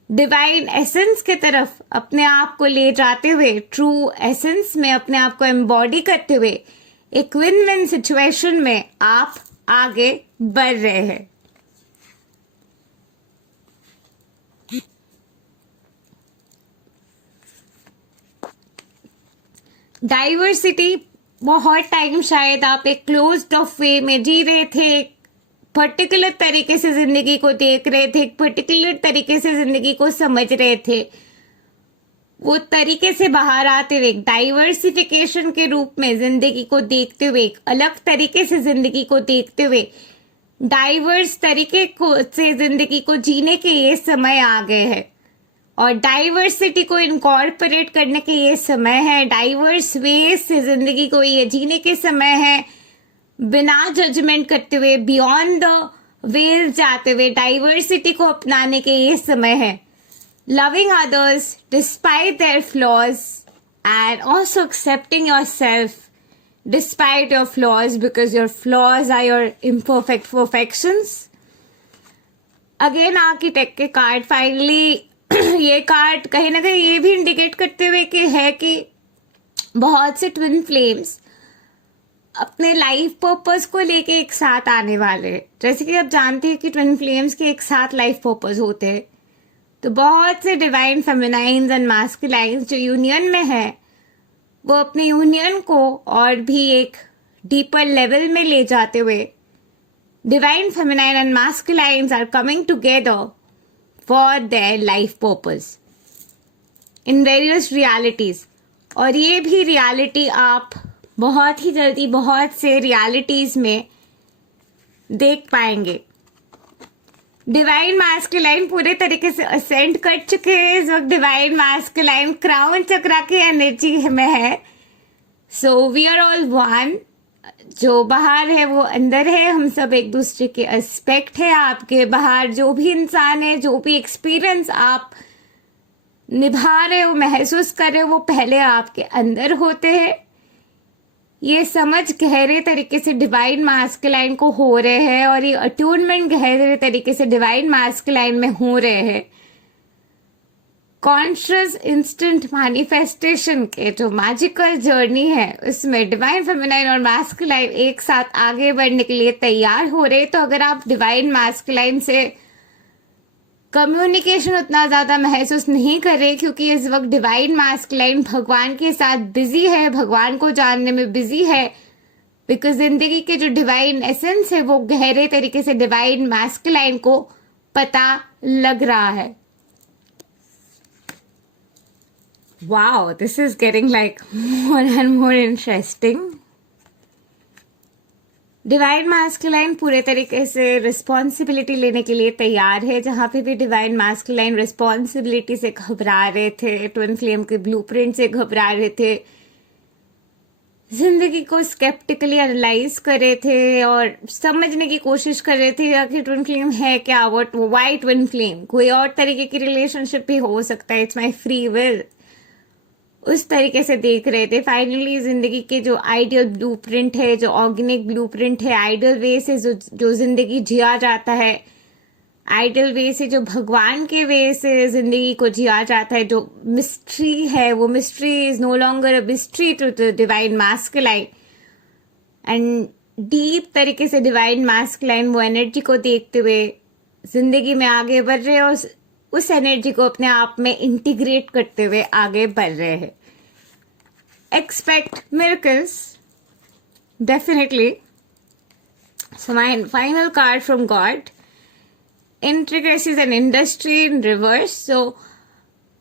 डिवाइन एसेंस के तरफ अपने आप को ले जाते हुए, ट्रू एसेंस में अपने आप को एम्बॉडी करते हुए एक विन विन सिचुएशन में आप आगे बढ़ रहे हैं. डाइवर्सिटी, बहुत टाइम शायद आप एक क्लोज्ड ऑफ वे में जी रहे थे, एक पर्टिकुलर तरीके से जिंदगी को देख रहे थे, एक पर्टिकुलर तरीके से जिंदगी को समझ रहे थे. वो तरीके से बाहर आते हुए डाइवर्सिफिकेशन के रूप में जिंदगी को देखते हुए, एक अलग तरीके से जिंदगी को देखते हुए, डाइवर्स तरीके से जिंदगी को जीने के ये समय आ गए हैं और डाइवर्सिटी को इनकॉर्पोरेट करने के ये समय है. डाइवर्स वेज से जिंदगी को ये जीने के समय है, बिना जजमेंट करते हुए, बियॉन्ड द वेल जाते हुए डाइवर्सिटी को अपनाने के ये समय है. Loving others despite their flaws and also accepting yourself despite your flaws, because your flaws are your imperfect perfections. Again architect के कार्ड, फाइनली ये कार्ड कहीं ना कहीं ये भी इंडिकेट करते हुए कि है कि बहुत से ट्विन फ्लेम्स अपने लाइफ पर्पस को लेके एक साथ आने वाले. जैसे कि आप जानते हैं कि ट्विन फ्लेम्स के एक साथ लाइफ पर्पस होते हैं, तो बहुत से डिवाइन फेमिनाइंस एंड मास्कुलाइंस जो यूनियन में है, वो अपने यूनियन को और भी एक डीपर लेवल में ले जाते हुए, divine feminine and masculines are coming together for their life purpose in various realities. और ये भी रियलिटी आप बहुत ही जल्दी बहुत से रियलिटीज में देख पाएंगे। डिवाइन मास्कुलाइन पूरे तरीके से असेंड कर चुके हैं इस वक्त। डिवाइन मास्कुलाइन क्राउन चक्रा की एनर्जी में है। So we are all one. जो बाहर है वो अंदर है, हम सब एक दूसरे के एस्पेक्ट है। आपके बाहर जो भी इंसान है, जो भी एक्सपीरियंस आप निभा रहे हो, महसूस कर रहे हो, वो पहले आपके अंदर होते हैं। ये समझ गहरे तरीके से डिवाइन मास्कुलाइन को हो रहे हैं और ये अट्यूनमेंट गहरे तरीके से डिवाइन मास्कुलाइन में हो रहे हैं। कॉन्शियस इंस्टेंट मैनिफेस्टेशन के जो मैजिकल जर्नी है उसमें डिवाइन फेमिनाइन और मास्कुलाइन एक साथ आगे बढ़ने के लिए तैयार हो रहे। तो अगर आप डिवाइन मास्कुलाइन से कम्युनिकेशन उतना ज्यादा महसूस नहीं कर रहे क्योंकि इस वक्त डिवाइन मास्कुलाइन भगवान के साथ बिजी है, भगवान को जानने में बिजी है, बिकॉज जिंदगी के जो डिवाइन एसेंस है वो गहरे तरीके से डिवाइन मास्कुलाइन को पता लग रहा है। Wow, this is getting like more and more interesting. Divine masculine पूरे तरीके से रिस्पॉन्सिबिलिटी लेने के लिए तैयार है। जहां पे भी डिवाइन मास्कुलाइन रिस्पॉन्सिबिलिटी से घबरा रहे थे, ट्विन फ्लेम के ब्लूप्रिंट से घबरा रहे थे, जिंदगी को स्केप्टिकली एनालाइज कर रहे थे और समझने की कोशिश कर रहे थे आखिर ट्विन फ्लेम है क्या, व्हाट व्हाई ट्विन फ्लेम, कोई और तरीके की रिलेशनशिप भी हो सकता है, इट्स माई फ्री विल, उस तरीके से देख रहे थे। फाइनली जिंदगी के जो आइडियल ब्लूप्रिंट है, जो ऑर्गेनिक ब्लूप्रिंट है, आइडियल वे से जो जिंदगी जिया जाता है, आइडियल वे से जो भगवान के वे से जिंदगी को जिया जाता है, जो मिस्ट्री है, वो mystery is no longer a mystery to the divine masculine. And deep तरीके से डिवाइन मास्कुलाइन वो एनर्जी को देखते हुए जिंदगी में आगे बढ़ रहे और उस एनर्जी को अपने आप में इंटीग्रेट करते हुए आगे बढ़ रहे हैं। Expect miracles definitely. So my final card from God, intricacies and industry in reverse. So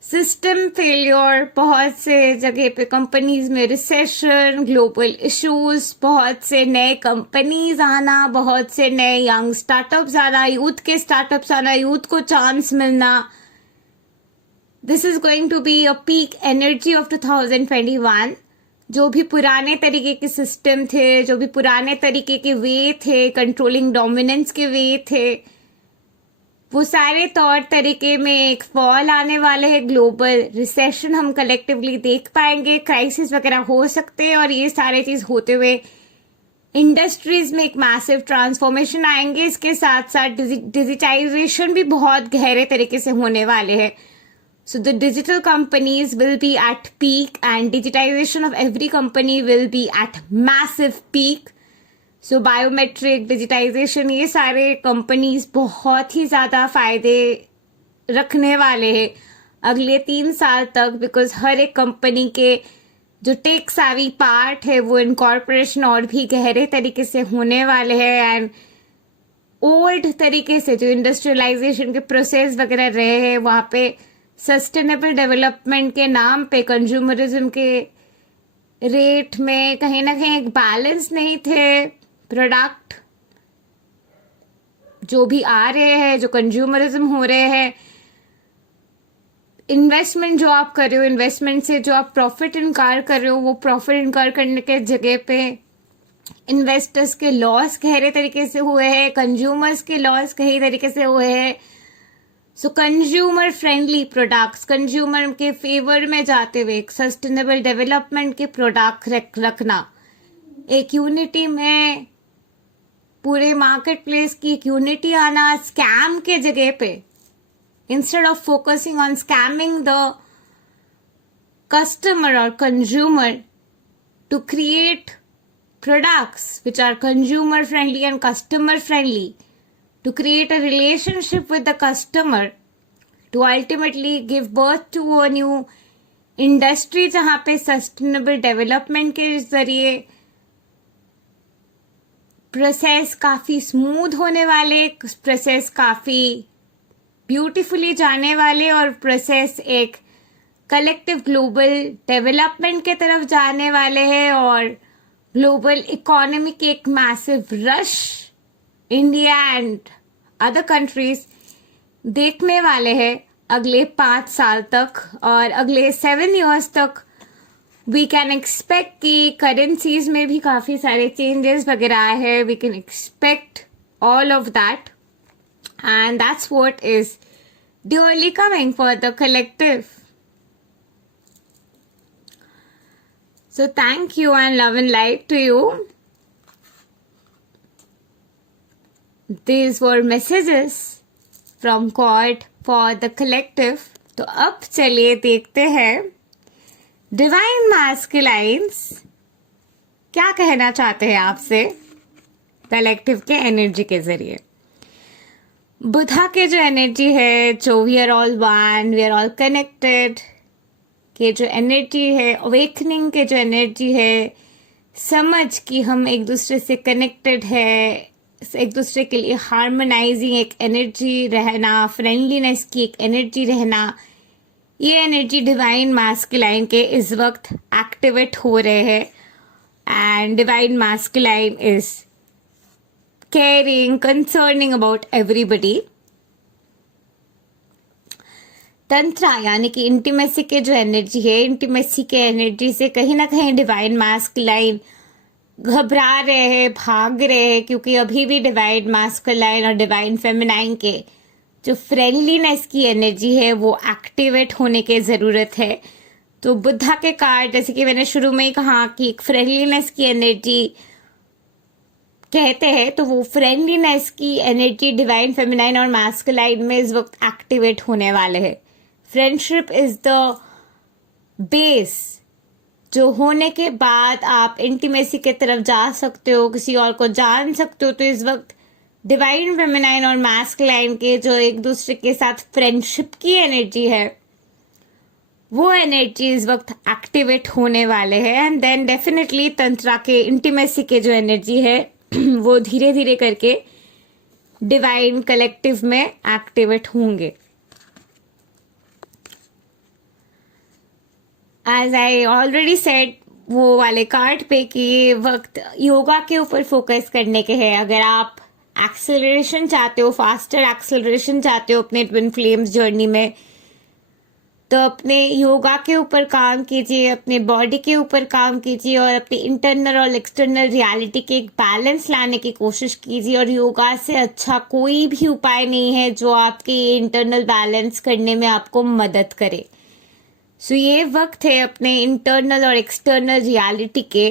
system failure, बहुत से जगह पे कंपनीज में रिसेशन, ग्लोबल इश्यूज, बहुत से नए कंपनीज आना, बहुत से नए यंग स्टार्टअप्स आना, यूथ के स्टार्टअप्स आना, यूथ को चांस मिलना। This is going to be a peak energy of 2021। जो भी पुराने तरीके के सिस्टम थे, जो भी पुराने तरीके के वे थे, कंट्रोलिंग डोमिनेंस के वे थे, वो सारे तौर तरीके में एक फॉल आने वाले हैं। ग्लोबल रिसेशन हम कलेक्टिवली देख पाएंगे, क्राइसिस वगैरह हो सकते हैं और ये सारे चीज होते हुए इंडस्ट्रीज में एक मैसिव ट्रांसफॉर्मेशन आएंगे। इसके साथ साथ डिजिटाइजेशन भी बहुत गहरे तरीके से होने वाले हैं। So the digital companies will be at peak and digitization of every company will be at massive peak. So biometric, digitization, ये सारे कंपनीज बहुत ही ज्यादा फायदे रखने वाले हैं अगले 3 साल तक, बिकॉज हर एक कंपनी के जो टेक सावी पार्ट है वो इनकॉर्पोरेशन और भी गहरे तरीके से होने वाले हैं। एंड ओल्ड तरीके से जो इंडस्ट्रियलाइजेशन के प्रोसेस वगैरह रहे हैं, वहाँ पे सस्टेनेबल डेवलपमेंट के नाम पे कंज्यूमरिज्म के रेट में कहीं ना कहीं एक बैलेंस नहीं थे। प्रोडक्ट जो भी आ रहे हैं, जो कंज्यूमरिज्म हो रहे हैं, इन्वेस्टमेंट जो आप कर रहे हो, इन्वेस्टमेंट से जो आप प्रॉफिट इनकार कर रहे हो, वो प्रॉफिट इनकार करने के जगह पे इन्वेस्टर्स के लॉस गहरे तरीके से हुए हैं, कंज्यूमर्स के लॉस कई तरीके से हुए हैं। सो कंज्यूमर फ्रेंडली प्रोडक्ट्स, कंज्यूमर के फेवर में जाते हुए एक सस्टेनेबल डेवलपमेंट के प्रोडक्ट रखना, एक यूनिटी में पूरे मार्केट प्लेस की एक यूनिटी आना, स्कैम के जगह पे instead of focusing on scamming the customer और consumer to create products which are consumer friendly and customer friendly, to create a relationship with the customer, to ultimately give birth to a new industry जहाँ पे sustainable development के जरिए process काफी smooth होने वाले, process काफी beautifully जाने वाले और प्रोसेस एक कलेक्टिव ग्लोबल डेवलपमेंट के तरफ जाने वाले हैं और ग्लोबल इकोनॉमी की एक massive rush India and other countries देखने वाले हैं अगले 5 साल तक, और अगले 7 इयर्स तक वी कैन एक्सपेक्ट कि करेंसीज में भी काफ़ी सारे चेंजेस वगैरह आए हैं. We can expect all of that, and that's what is duly coming for the collective. So thank you and love and light to you. These were messages from God for the collective. तो अब चलिए देखते हैं divine मैस्कुलाइन्स क्या कहना चाहते हैं आपसे कलेक्टिव के एनर्जी के जरिए. बुधा के जो एनर्जी है, जो we are all one, we are all connected के जो एनर्जी है, अवेकनिंग के जो एनर्जी है, समझ कि हम एक दूसरे से कनेक्टेड है, एक दूसरे के लिए हार्मोनाइजिंग एक एनर्जी रहना, फ्रेंडलीनेस की एक एनर्जी रहना, ये एनर्जी डिवाइन मैस्कुलाइन के इस वक्त एक्टिवेट हो रहे हैं. And divine masculine is caring, concerning about everybody. Tantra यानी कि इंटीमेसी के जो एनर्जी है, इंटीमेसी के एनर्जी से कहीं ना कहीं डिवाइन मैस्कुलाइन घबरा रहे हैं, भाग रहे हैं, क्योंकि अभी भी डिवाइन मैस्कुलाइन और डिवाइन फेमिनाइन के जो फ्रेंडलीनेस की एनर्जी है वो एक्टिवेट होने की ज़रूरत है. तो बुद्धा के कार्ड, जैसे कि मैंने शुरू में ही कहा कि एक फ्रेंडलीनेस की एनर्जी कहते हैं, तो वो फ्रेंडलीनेस की एनर्जी डिवाइन फेमिनाइन और मैस्कुलाइन में इस वक्त एक्टिवेट होने वाले हैं. फ्रेंडशिप इज द बेस जो होने के बाद आप इंटीमेसी के तरफ जा सकते हो, किसी और को जान सकते हो. तो इस वक्त डिवाइन फेमिनाइन और मैस्कुलाइन के जो एक दूसरे के साथ फ्रेंडशिप की एनर्जी है वो एनर्जी इस वक्त एक्टिवेट होने वाले हैं. एंड देन डेफिनेटली तंत्रा के इंटीमेसी के जो एनर्जी है वो धीरे धीरे करके डिवाइन कलेक्टिव में एक्टिवेट होंगे. एज आई ऑलरेडी सेड वो वाले कार्ड पे कि ये वक्त योगा के ऊपर फोकस करने के हैं. अगर आप एक्सेलरेशन चाहते हो, फास्टर एक्सेलरेशन चाहते हो अपने ट्विन फ्लेम्स जर्नी में, तो अपने योगा के ऊपर काम कीजिए, अपने बॉडी के ऊपर काम कीजिए और अपनी इंटरनल और एक्सटर्नल रियलिटी के एक बैलेंस लाने की कोशिश कीजिए. और योगा से अच्छा कोई भी उपाय नहीं है जो आपके इंटरनल बैलेंस करने में आपको मदद करे. सो ये वक्त है अपने इंटरनल और एक्सटर्नल रियलिटी के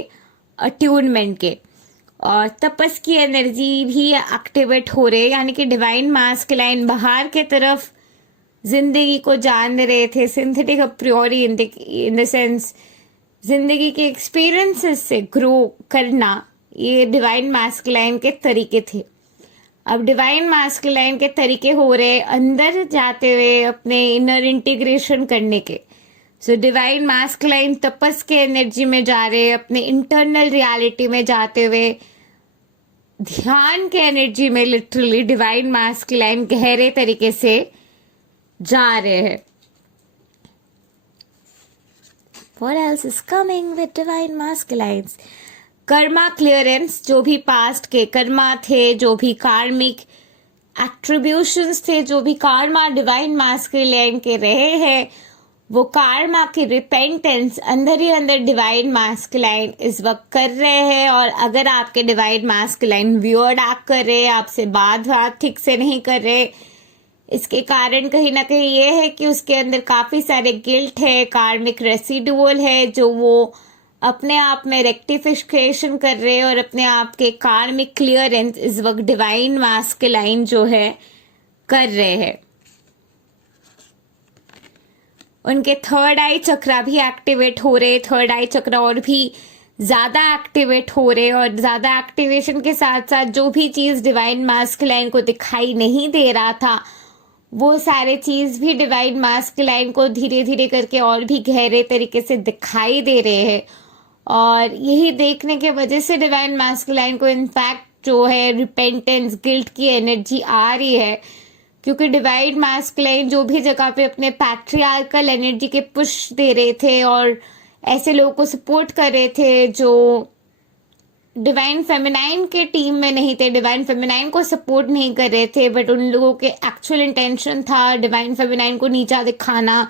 अट्यूनमेंट के. और तपस की एनर्जी भी एक्टिवेट हो रही है, यानी कि डिवाइन मैस्कुलाइन बाहर के तरफ जिंदगी को जान रहे थे, सिंथेटिक अप्रियोरी इन द सेंस जिंदगी के एक्सपीरियंसेस से ग्रो करना, ये डिवाइन मैस्कुलाइन के तरीके थे. अब डिवाइन मैस्कुलाइन के तरीके हो रहे अंदर जाते हुए अपने इनर इंटीग्रेशन करने के. सो डिवाइन मैस्कुलाइन तपस के एनर्जी में जा रहे, अपने इंटरनल रियलिटी में जाते हुए ध्यान के एनर्जी में लिटरली डिवाइन मैस्कुलाइन गहरे तरीके से जा रहे हैं. What else is coming with divine masculines? Karma clearance, जो भी पास्ट के कर्मा थे, जो भी कार्मिक एट्रीब्यूशंस थे, जो भी कार्मा डिवाइन मैस्कुलाइन के रहे हैं, वो कार्मा की रिपेंटेंस अंदर ही अंदर डिवाइन मैस्कुलाइन इस वक्त कर रहे हैं. और अगर आपके डिवाइन मैस्कुलाइन वियर्ड एक्ट कर रहे, आपसे बात ठीक से नहीं कर रहे, इसके कारण कहीं ना कहीं ये है कि उसके अंदर काफ़ी सारे गिल्ट है, कार्मिक रेसिडुअल है, जो वो अपने आप में रेक्टिफिकेशन कर रहे हैं और अपने आप के कार्मिक क्लियरेंस इस वक्त डिवाइन मैस्कुलाइन जो है कर रहे हैं. उनके थर्ड आई चक्रा भी एक्टिवेट हो रहे, थर्ड आई चक्रा और भी ज़्यादा एक्टिवेट हो रहे, और ज़्यादा एक्टिवेशन के साथ साथ जो भी चीज़ डिवाइन मैस्कुलाइन को दिखाई नहीं दे रहा था वो सारे चीज़ भी डिवाइन मैस्कुलाइन को धीरे धीरे करके और भी गहरे तरीके से दिखाई दे रहे हैं. और यही देखने के वजह से डिवाइन मैस्कुलाइन को इनफैक्ट जो है रिपेंटेंस गिल्ट की एनर्जी आ रही है, क्योंकि डिवाइन मास्कुलाइन जो भी जगह पे अपने पैट्रियार्कल एनर्जी के पुश दे रहे थे और ऐसे लोगों को सपोर्ट कर रहे थे जो डिवाइन फेमिनाइन के टीम में नहीं थे, डिवाइन फेमिनाइन को सपोर्ट नहीं कर रहे थे, बट उन लोगों के एक्चुअल इंटेंशन था डिवाइन फेमिनाइन को नीचा दिखाना,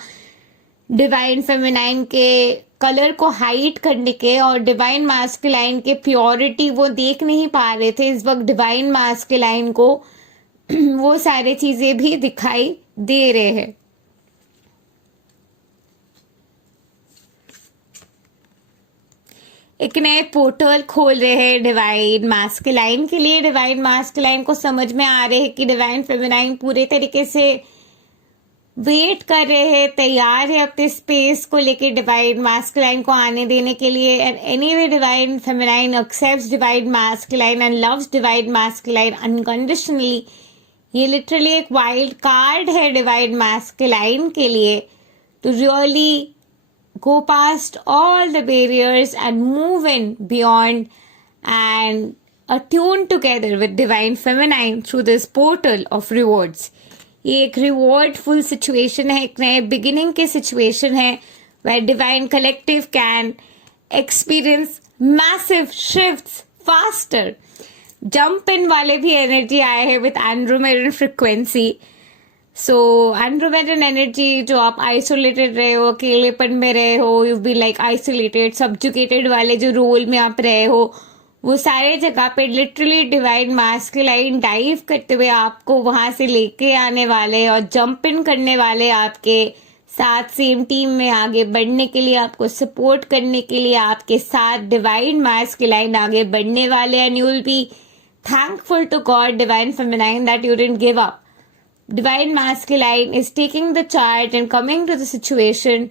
डिवाइन फेमिनाइन के कलर को हाइड करने के, और डिवाइन मास्कुलाइन के प्योरिटी वो देख नहीं पा रहे थे इस वक्त डिवाइन मास्कुलाइन को वो सारी चीजें भी दिखाई दे रहे हैं। एक नए पोर्टल खोल रहे हैं डिवाइन मास्कुलाइन के लिए। डिवाइन मास्कुलाइन को समझ में आ रहे हैं कि डिवाइन फेमिनाइन पूरे तरीके से वेट कर रहे हैं, तैयार है अपने स्पेस को लेके डिवाइन मास्कुलाइन को आने देने के लिए। And anyway divine feminine accepts divine masculine and loves divine masculine unconditionally. ये लिटरली एक वाइल्ड कार्ड है डिवाइन मास्कुलाइन के लिए to really go past all the barriers and move in beyond and attune together with divine feminine through this portal of rewards. ये एक rewardful situation है, एक नए beginning के situation है where divine collective can experience massive shifts faster. Jump in वाले भी energy आए हैं with Andromedan frequency. So Andromedan energy, जो आप आइसोलेटेड रहे हो, अकेलेपन में रहे हो, you be like isolated subjugated वाले जो रोल में आप रहे हो, वो सारे जगह पे लिटरली डिवाइन मास्कुलाइन डाइव करते हुए आपको वहां से लेके आने वाले और जंप इन करने वाले, आपके साथ सेम टीम में आगे बढ़ने के लिए, आपको सपोर्ट करने के लिए आपके साथ डिवाइन मास्कुलाइन आगे बढ़ने वाले। And you will be thankful to God divine feminine that you didn't give up. Divine masculine is taking the charge and coming to the situation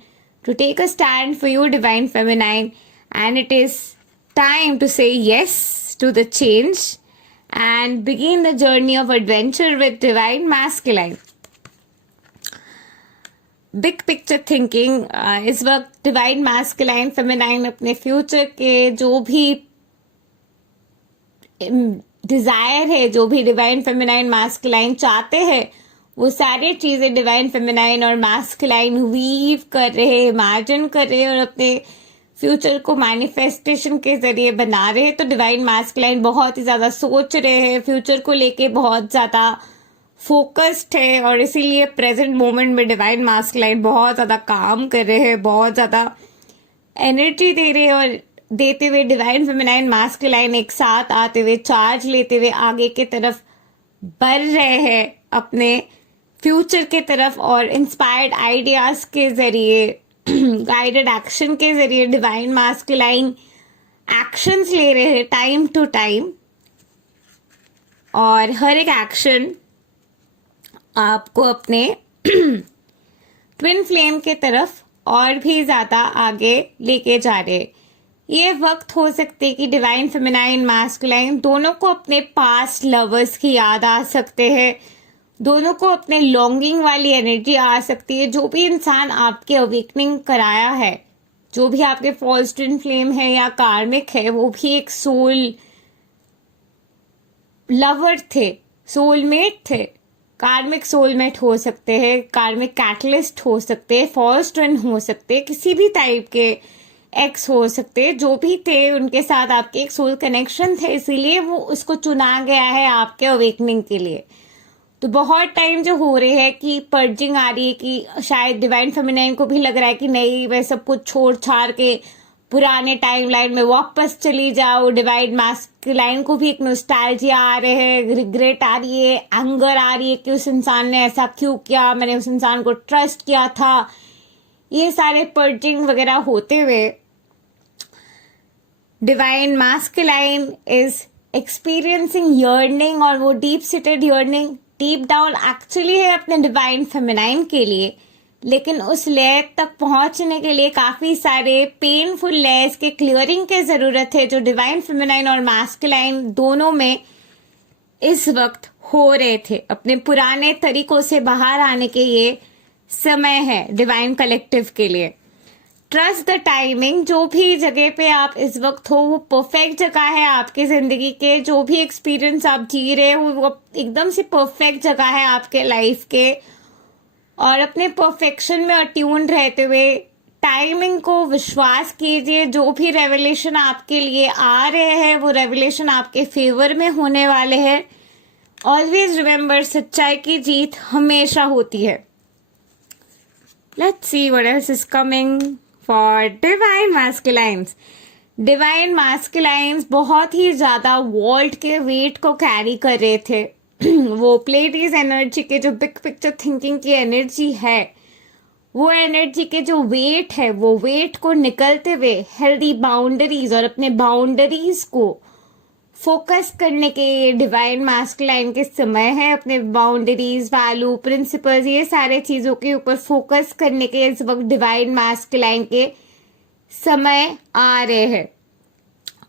to take a stand for you, divine feminine, and it is time to say yes to the change and begin the journey of adventure with divine masculine. Big picture thinking, इस वक्त divine masculine feminine अपने future के जो भी Dzire है, जो भी divine feminine masculine चाहते हैं, वो सारी चीजें डिवाइन फेमिनाइन और मास्कुलाइन वीव कर रहे हैं, इमेजिन कर रहे हैं और अपने फ्यूचर को मैनिफेस्टेशन के जरिए बना रहे हैं। तो डिवाइन मास्कुलाइन बहुत ही ज्यादा सोच रहे हैं, फ्यूचर को लेके बहुत ज्यादा फोकस्ड है, और इसीलिए प्रेजेंट मोमेंट में डिवाइन मास्कुलाइन बहुत ज्यादा काम कर रहे हैं, बहुत ज्यादा एनर्जी दे रहे हैं, और देते हुए डिवाइन फेमिनाइन मास्कुलाइन एक साथ आते हुए चार्ज लेते हुए आगे के तरफ बढ़ रहे हैं अपने फ्यूचर के तरफ, और इंस्पायर्ड आइडियाज के जरिए, गाइडेड एक्शन के जरिए डिवाइन मास्कुलाइन एक्शंस ले रहे हैं टाइम टू टाइम, और हर एक एक्शन आपको अपने ट्विन फ्लेम के तरफ और भी ज्यादा आगे लेके जा रहे हैं। ये वक्त हो सकते है कि डिवाइन फेमिनाइन मास्कुलाइन दोनों को अपने पास्ट लवर्स की याद आ सकते हैं, दोनों को अपने लॉन्गिंग वाली एनर्जी आ सकती है। जो भी इंसान आपके अवेकनिंग कराया है, जो भी आपके फॉल्स ट्विन फ्लेम है या कार्मिक है, वो भी एक सोल लवर थे, सोलमेट थे। कार्मिक सोलमेट हो सकते हैं, कार्मिक कैटलिस्ट हो सकते हैं, फॉल्स ट्विन हो सकते हैं, किसी भी टाइप के एक्स हो सकते, जो भी थे उनके साथ आपके एक सोल कनेक्शन थे, इसीलिए वो उसको चुना गया है आपके अवेकनिंग के लिए। तो बहुत टाइम जो हो रही है कि पर्जिंग आ रही है, कि शायद डिवाइन फेमिनाइन को भी लग रहा है कि नहीं, मैं सब कुछ छोड़ छाड़ के पुराने टाइमलाइन में वापस चली जाओ। डिवाइन मास्कुलाइन को भी एक नॉस्टैल्जिया आ रहे हैं, रिग्रेट आ रही है, एंगर आ रही है कि उस इंसान ने ऐसा क्यों किया, मैंने उस इंसान को ट्रस्ट किया था। ये सारे पर्जिंग वगैरह होते हुए divine masculine is experiencing yearning, और वो deep seated yearning deep down actually है अपने डिवाइन फेमिनाइन के लिए, लेकिन उस लेयर तक पहुंचने के लिए काफी सारे पेनफुल लेयर्स के क्लियरिंग की जरूरत है, जो डिवाइन फेमिनाइन और मास्कुलाइन दोनों में इस वक्त हो रहे थे। अपने पुराने तरीकों से बाहर आने के ये समय है डिवाइन कलेक्टिव के लिए। Trust the timing. जो भी जगह पे आप इस वक्त हो वो परफेक्ट जगह है आपकी जिंदगी के। जो भी एक्सपीरियंस आप जी रहे हो वो एकदम से परफेक्ट जगह है आपके लाइफ के। और अपने परफेक्शन में अट्यून रहते हुए टाइमिंग को विश्वास कीजिए। जो भी रेवलेशन आपके लिए आ रहे हैं वो रेवलेशन आपके फेवर में होने वाले हैं। ऑलवेज रिमेंबर, सच्चाई की जीत हमेशा होती है। Let's see what else is coming for divine masculines. Divine masculines बहुत ही ज्यादा वर्ल्ड के वेट को कैरी कर रहे थे। वो प्लेटीज एनर्जी के जो बिग पिक्चर थिंकिंग की एनर्जी है, वो एनर्जी के जो वेट है, वो वेट को निकलते हुए हेल्दी बाउंड्रीज और अपने बाउंड्रीज को फोकस करने के डिवाइन मैस्कुलाइन के समय है। अपने बाउंड्रीज, वैल्यू, प्रिंसिपल्स, ये सारे चीजों के ऊपर फोकस करने के इस वक्त डिवाइन मैस्कुलाइन के समय आ रहे हैं।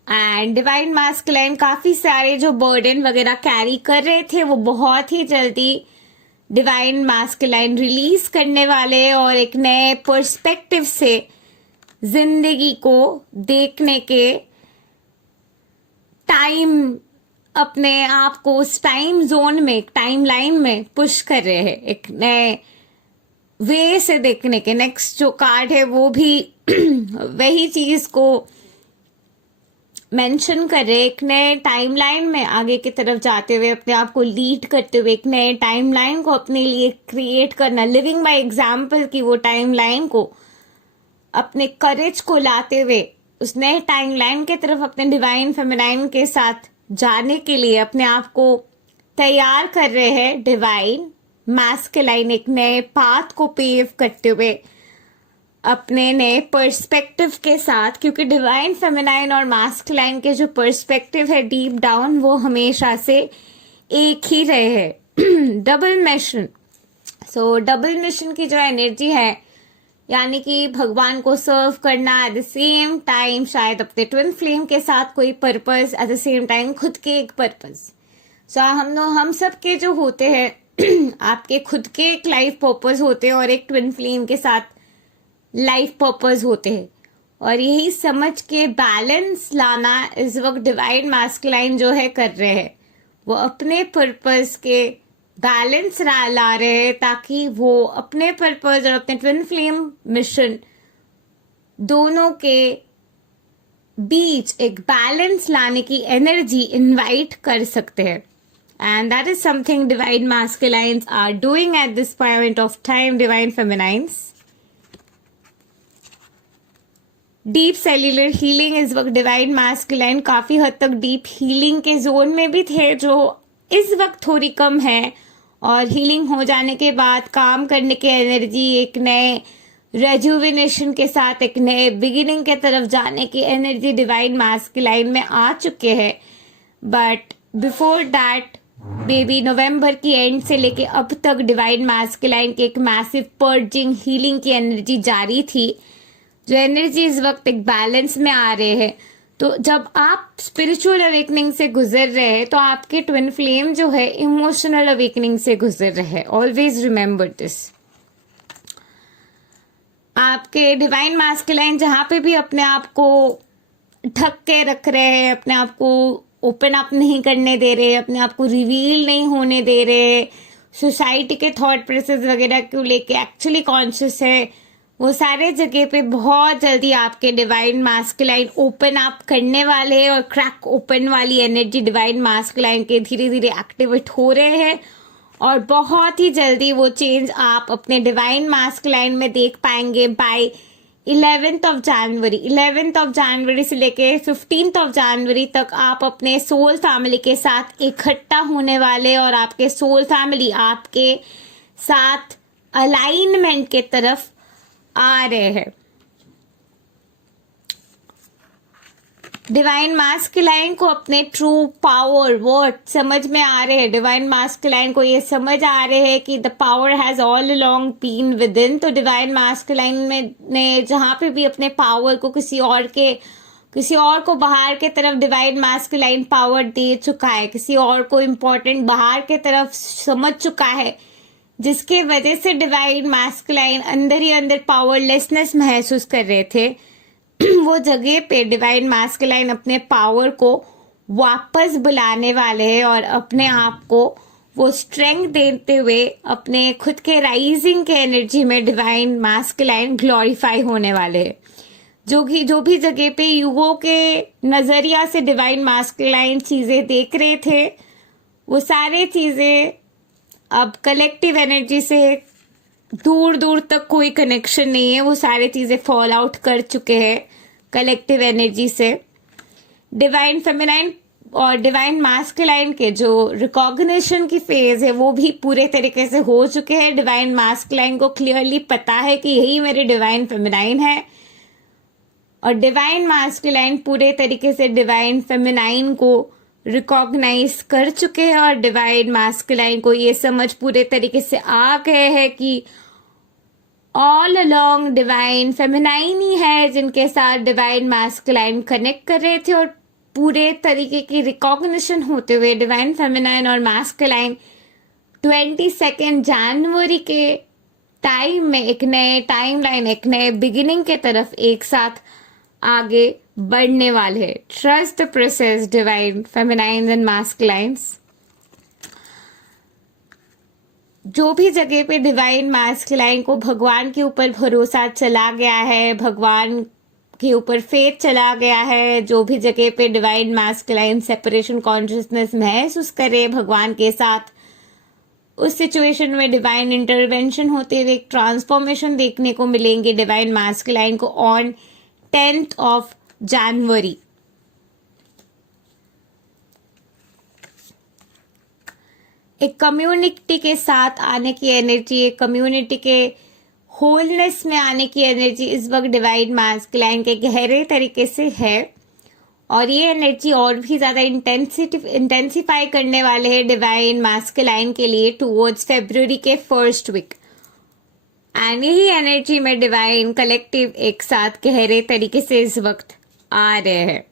एंड डिवाइन मैस्कुलाइन काफी सारे जो बर्डन वगैरह कैरी कर रहे थे वो बहुत ही जल्दी डिवाइन मैस्कुलाइन रिलीज करने वाले और एक नए पर्सपेक्टिव से जिंदगी को देखने के टाइम, अपने आप को उस टाइम जोन में, टाइम लाइन में पुश कर रहे हैं। एक नए वे से देखने के। नेक्स्ट जो कार्ड है वो भी वही चीज को मेंशन कर रहे। एक नए टाइमलाइन में आगे की तरफ जाते हुए, अपने आप को लीड करते हुए, एक नए टाइमलाइन को अपने लिए क्रिएट करना, लिविंग बाय एग्जाम्पल की वो टाइमलाइन को अपने करेज को लाते हुए उस नए टाइमलाइन के तरफ अपने डिवाइन फेमिनाइन के साथ जाने के लिए अपने आप को तैयार कर रहे हैं। डिवाइन मैस्कुलाइन एक नए पाथ को पेव करते हुए अपने नए पर्सपेक्टिव के साथ, क्योंकि डिवाइन फेमिनाइन और मैस्कुलाइन के जो पर्सपेक्टिव है डीप डाउन वो हमेशा से एक ही रहे हैं। Double mission. सो डबल मिशन की जो एनर्जी है, यानी कि भगवान को सर्व करना, एट द सेम टाइम शायद अपने ट्विन फ्लेम के साथ कोई purpose, eight the same time खुद के एक पर्पस। सो हम सब के जो होते हैं आपके खुद के एक लाइफ पर्पस होते हैं और एक ट्विन फ्लेम के साथ लाइफ पर्पस होते हैं। और यही समझ के बैलेंस लाना इस वक्त डिवाइन मैस्कुलाइन जो है कर रहे हैं। वो अपने पर्पस के बैलेंस ला रहे हैं ताकि वो अपने पर्पस और अपने ट्विन फ्लेम मिशन दोनों के बीच एक बैलेंस लाने की एनर्जी इनवाइट कर सकते हैं। And that is something divine masculines are doing at this point of time. Divine feminines deep cellular healing इस वक्त डिवाइन मैस्कुलाइन काफी हद तक डीप हीलिंग के जोन में भी थे, जो इस वक्त थोड़ी कम है। और हीलिंग हो जाने के बाद काम करने की एनर्जी, एक नए रेजुविनेशन के साथ एक नए बिगिनिंग के तरफ जाने की एनर्जी डिवाइन मैस्कुलाइन में आ चुके हैं। बट बिफोर दैट बेबी नवंबर की एंड से लेके अब तक डिवाइन मैस्कुलाइन की एक मैसिव पर्जिंग हीलिंग की एनर्जी जारी थी, जो एनर्जी इस वक्त एक बैलेंस में आ रहे हैं। तो जब आप स्पिरिचुअल अवेकनिंग से गुजर रहे हैं तो आपके ट्विन फ्लेम जो है इमोशनल अवेकनिंग से गुजर रहे हैं। Always remember this. आपके डिवाइन मैस्कुलाइन जहां पे भी अपने आप को ढक के रख रहे हैं, अपने आप को ओपन अप नहीं करने दे रहे, अपने आप को रिवील नहीं होने दे रहे, सोसाइटी के थॉट प्रोसेस वगैरह को लेके एक्चुअली कॉन्शियस है, वो सारे जगह पे बहुत जल्दी आपके डिवाइन मैस्कुलाइन ओपन अप करने वाले हैं। और क्रैक ओपन वाली एनर्जी डिवाइन मैस्कुलाइन के धीरे धीरे एक्टिवेट हो रहे हैं और बहुत ही जल्दी वो चेंज आप अपने डिवाइन मैस्कुलाइन में देख पाएंगे by 11th of January. 11th of January से लेके 15th ऑफ जनवरी तक आप अपने सोल फैमिली के साथ इकट्ठा होने वाले और आपके सोल फैमिली आपके साथ अलाइनमेंट के तरफ आ रहे हैं। डिवाइन मैस्कुलाइन को अपने ट्रू पावर वर्ड समझ में आ रहे हैं। डिवाइन मैस्कुलाइन को ये समझ आ रहे हैं कि the power has all along been within. तो डिवाइन मैस्कुलाइन में ने जहां पे भी अपने पावर को किसी और को बाहर के तरफ डिवाइन मैस्कुलाइन पावर दे चुका है, किसी और को इम्पोर्टेंट बाहर के तरफ समझ चुका है, जिसके वजह से डिवाइन मैस्कुलाइन अंदर ही अंदर पावरलेसनेस महसूस कर रहे थे, वो जगह पे डिवाइन मैस्कुलाइन अपने पावर को वापस बुलाने वाले हैं और अपने आप को वो स्ट्रेंथ देते हुए अपने खुद के राइजिंग के एनर्जी में डिवाइन मैस्कुलाइन ग्लोरीफाई होने वाले हैं। जो भी जगह पे युगों के नजरिया से डिवाइन मैस्कुलाइन चीजें देख रहे थे, वो सारे चीजें अब कलेक्टिव एनर्जी से दूर दूर तक कोई कनेक्शन नहीं है, वो सारी चीजें फॉल आउट कर चुके हैं कलेक्टिव एनर्जी से। डिवाइन फेमिनाइन और डिवाइन मैस्कुलाइन के जो रिकॉग्निशन की फेज है वो भी पूरे तरीके से हो चुके हैं। डिवाइन मैस्कुलाइन को क्लियरली पता है कि यही मेरे डिवाइन फेमिनाइन है, और डिवाइन मैस्कुलाइन पूरे तरीके से डिवाइन फेमिनाइन को रिकॉग्नाइज कर चुके हैं, और डिवाइन मैस्कुलाइन को ये समझ पूरे तरीके से आ गए हैं कि ऑल अलोंग डिवाइन फेमिनाइन ही है जिनके साथ डिवाइन मैस्कुलाइन कनेक्ट कर रहे थे। और पूरे तरीके की रिकॉग्निशन होते हुए डिवाइन फेमिनाइन और मैस्कुलाइन 22 जनवरी के टाइम में एक नए टाइमलाइन, एक नए बिगिनिंग के तरफ एक साथ आगे बढ़ने वाले हैं। Trust the process divine feminine and masculines. जो भी जगह पे डिवाइन मैस्कुलाइन को भगवान के ऊपर भरोसा चला गया है, भगवान के ऊपर फेथ चला गया है, जो भी जगह पे डिवाइन मैस्कुलाइन सेपरेशन कॉन्शियसनेस महसूस करे भगवान के साथ, उस सिचुएशन में डिवाइन इंटरवेंशन होते हुए एक ट्रांसफॉर्मेशन देखने को मिलेंगे डिवाइन मैस्कुलाइन को ऑन 10th of January। एक कम्युनिटी के साथ आने की एनर्जी, एक कम्युनिटी के होलनेस में आने की एनर्जी इस वक्त डिवाइन मैस्कुलाइन के गहरे तरीके से है, और ये एनर्जी और भी ज्यादा इंटेंसिफाई करने वाले हैं डिवाइन मैस्कुलाइन के लिए टुवर्ड्स फरवरी के फर्स्ट वीक। एंड यही एनर्जी में डिवाइन कलेक्टिव एक साथ गहरे तरीके से इस वक्त आ रहे हैं।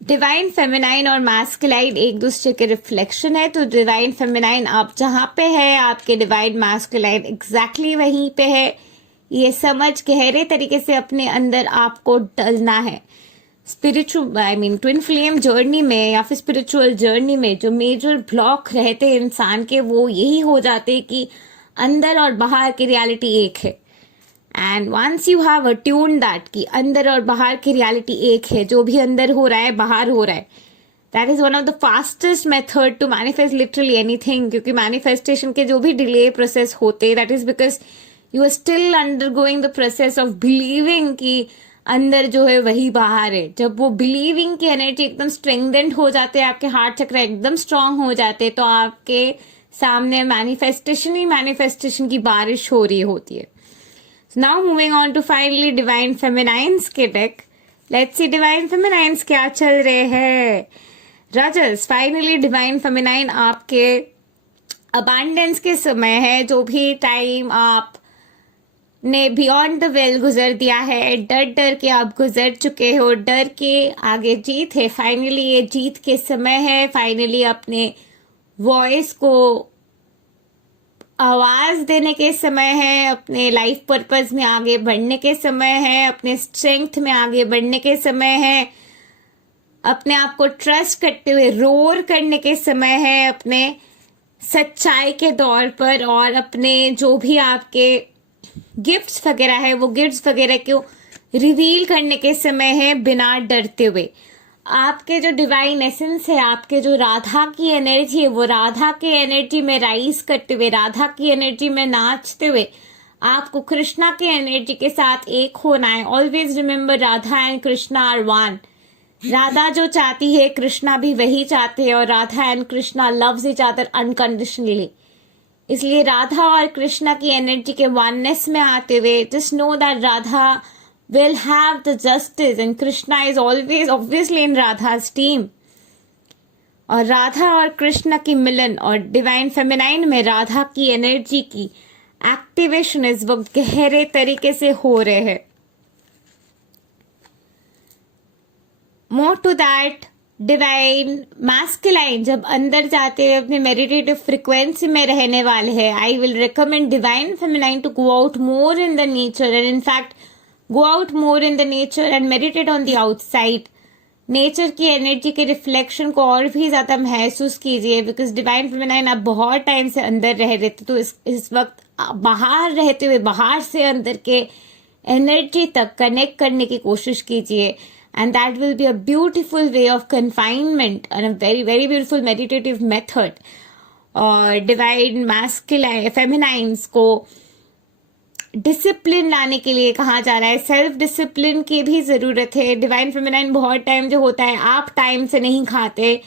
डिवाइन फेमिनाइन और मैस्कुलाइन एक दूसरे के रिफ्लेक्शन है, तो डिवाइन फेमिनाइन आप जहां पे है, आपके डिवाइन मैस्कुलाइन एग्जैक्टली वहीं पे है। ये समझ गहरे तरीके से अपने अंदर आपको डलना है। स्पिरिचुअल ट्विन फ्लेम जर्नी में या फिर स्पिरिचुअल जर्नी में जो मेजर ब्लॉक रहते हैं इंसान के, वो यही हो जाते हैं कि अंदर और बाहर की रियलिटी एक है। And once you have attuned that कि अंदर और बाहर की रियलिटी एक है, जो भी अंदर हो रहा है बाहर हो रहा है, that is one of the fastest method to manifest literally anything. क्योंकि मैनिफेस्टेशन के जो भी डिले प्रोसेस होते हैं, that is because you are still undergoing the process of believing कि अंदर जो है वही बाहर है। जब वो बिलीविंग की एनर्जी एकदम स्ट्रेंथेंड हो जाते हैं, आपके हार्ट चक्र एकदम स्ट्रांग हो जाते हैं, तो आपके सामने मैनिफेस्टेशन ही मैनिफेस्टेशन की बारिश हो रही होती है। Now moving on to finally divine feminines के deck. Let's see divine feminines क्या चल रहे हैं। राजस, फाइनली डिवाइन फेमिनाइन आपके अबंडेंस के समय है। जो भी टाइम आप ने बियॉन्ड द वेल गुजर दिया है, डर डर के आप गुजर चुके हो, डर के आगे जीत है। फाइनली ये जीत के समय है। फाइनली अपने वॉइस को आवाज देने के समय है, अपने लाइफ पर्पस में आगे बढ़ने के समय है, अपने स्ट्रेंथ में आगे बढ़ने के समय है, अपने आप को ट्रस्ट करते हुए रोर करने के समय है, अपने सच्चाई के दौर पर, और अपने जो भी आपके गिफ्ट्स वगैरह है वो गिफ्ट्स वगैरह को रिवील करने के समय है बिना डरते हुए। आपके जो डिवाइन एसेंस है, आपके जो राधा की एनर्जी है, वो राधा की एनर्जी में राइज करते हुए, राधा की एनर्जी में नाचते हुए आपको कृष्णा की एनर्जी के साथ एक होना है। Always remember Radha and Krishna are one. Radha जो चाहती है कृष्णा भी वही चाहते हैं, और Radha and Krishna loves each other unconditionally. इसलिए राधा और कृष्णा की एनर्जी के वननेस में आते हुए just know that Radha will have the justice and Krishna is always obviously in Radha's team। और राधा और कृष्णा की मिलन और डिवाइन फेमिनाइन में राधा की एनर्जी की एक्टिवेशन इस वक्त गहरे तरीके से हो रहे हैं। More to that, divine masculine जब अंदर जाते हुए अपने मेडिटेटिव फ्रिक्वेंसी में रहने वाले हैं, I will recommend divine feminine to go out more in the nature and in fact go out more in the nature and meditate on the outside. Nature की एनर्जी के रिफ्लेक्शन को और भी ज्यादा महसूस कीजिए, बिकॉज डिवाइन फेमिनाइन आप बहुत टाइम से अंदर रह रहे थे, तो इस वक्त बाहर रहते हुए बाहर से अंदर के एनर्जी तक कनेक्ट करने की कोशिश कीजिए. And that will be a beautiful way of confinement and a very, very beautiful meditative method. और डिवाइन मैस्कुलाइन फेमिनाइन्स को डिसिप्लिन लाने के लिए कहा जा रहा है. सेल्फ डिसिप्लिन की भी ज़रूरत है. डिवाइन फेमिनाइन बहुत टाइम जो होता है, आप टाइम से नहीं खाते,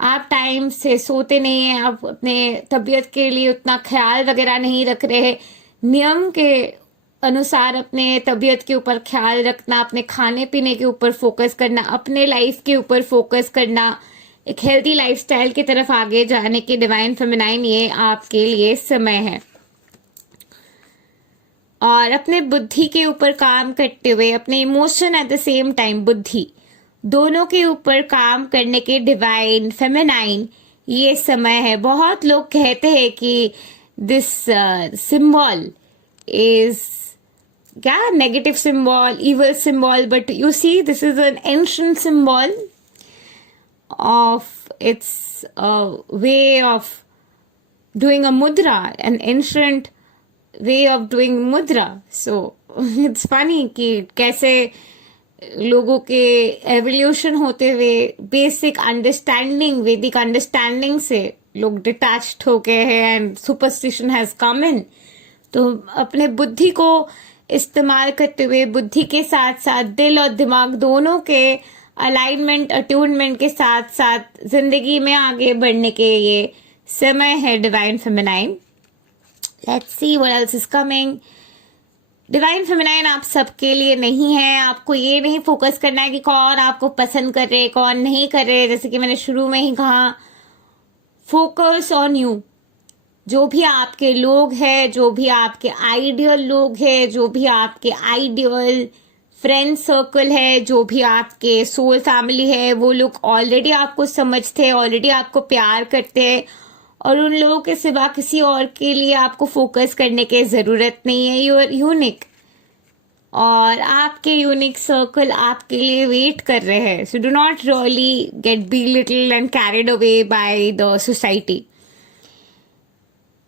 आप टाइम से सोते नहीं हैं, आप अपने तबीयत के लिए उतना ख्याल वगैरह नहीं रख रहे. नियम के अनुसार अपने तबीयत के ऊपर ख्याल रखना, अपने खाने पीने के ऊपर फोकस करना, अपने लाइफ के ऊपर फोकस करना, एक हेल्दी लाइफस्टाइल की तरफ आगे जाने की डिवाइन फेमिनाइन ये आपके लिए समय है. और अपने बुद्धि के ऊपर काम करते हुए, अपने emotion eight the same time बुद्धि दोनों के ऊपर काम करने के डिवाइन फेमिनाइन ये समय है. बहुत लोग कहते हैं कि दिस सिंबल इज क्या negative symbol, evil symbol, but you see this is an ancient symbol of its way of doing a mudra, an ancient way of doing mudra. So it's funny कि कैसे लोगों के evolution होते हुए basic understanding, वैदिक understanding से लोग detached हो गए हैं एंड सुपरस्टिशन हैज कम इन. तो अपने बुद्धि को इस्तेमाल करते हुए, बुद्धि के साथ साथ दिल और दिमाग दोनों के अलाइनमेंट, अट्यूनमेंट के साथ साथ जिंदगी में आगे बढ़ने के ये समय है divine feminine. Let's see what else is coming. Divine feminine आप सबके लिए नहीं है. आपको ये नहीं फोकस करना है कि कौन आपको पसंद कर रहे, कौन नहीं कर रहे. जैसे कि मैंने शुरू में ही कहा, फोकस ऑन यू. जो भी आपके लोग हैं, जो भी आपके आइडियल लोग हैं, जो भी आपके आइडियल फ्रेंड सर्कल है, जो भी आपके सोल फैमिली है, वो लोग ऑलरेडी आपको समझते हैं, ऑलरेडी आपको प्यार करते हैं और उन लोगों के सिवा किसी और के लिए आपको फोकस करने की ज़रूरत नहीं है. यू आर यूनिक और आपके यूनिक सर्कल आपके लिए वेट कर रहे हैं. So do not really get belittled and carried away by the society.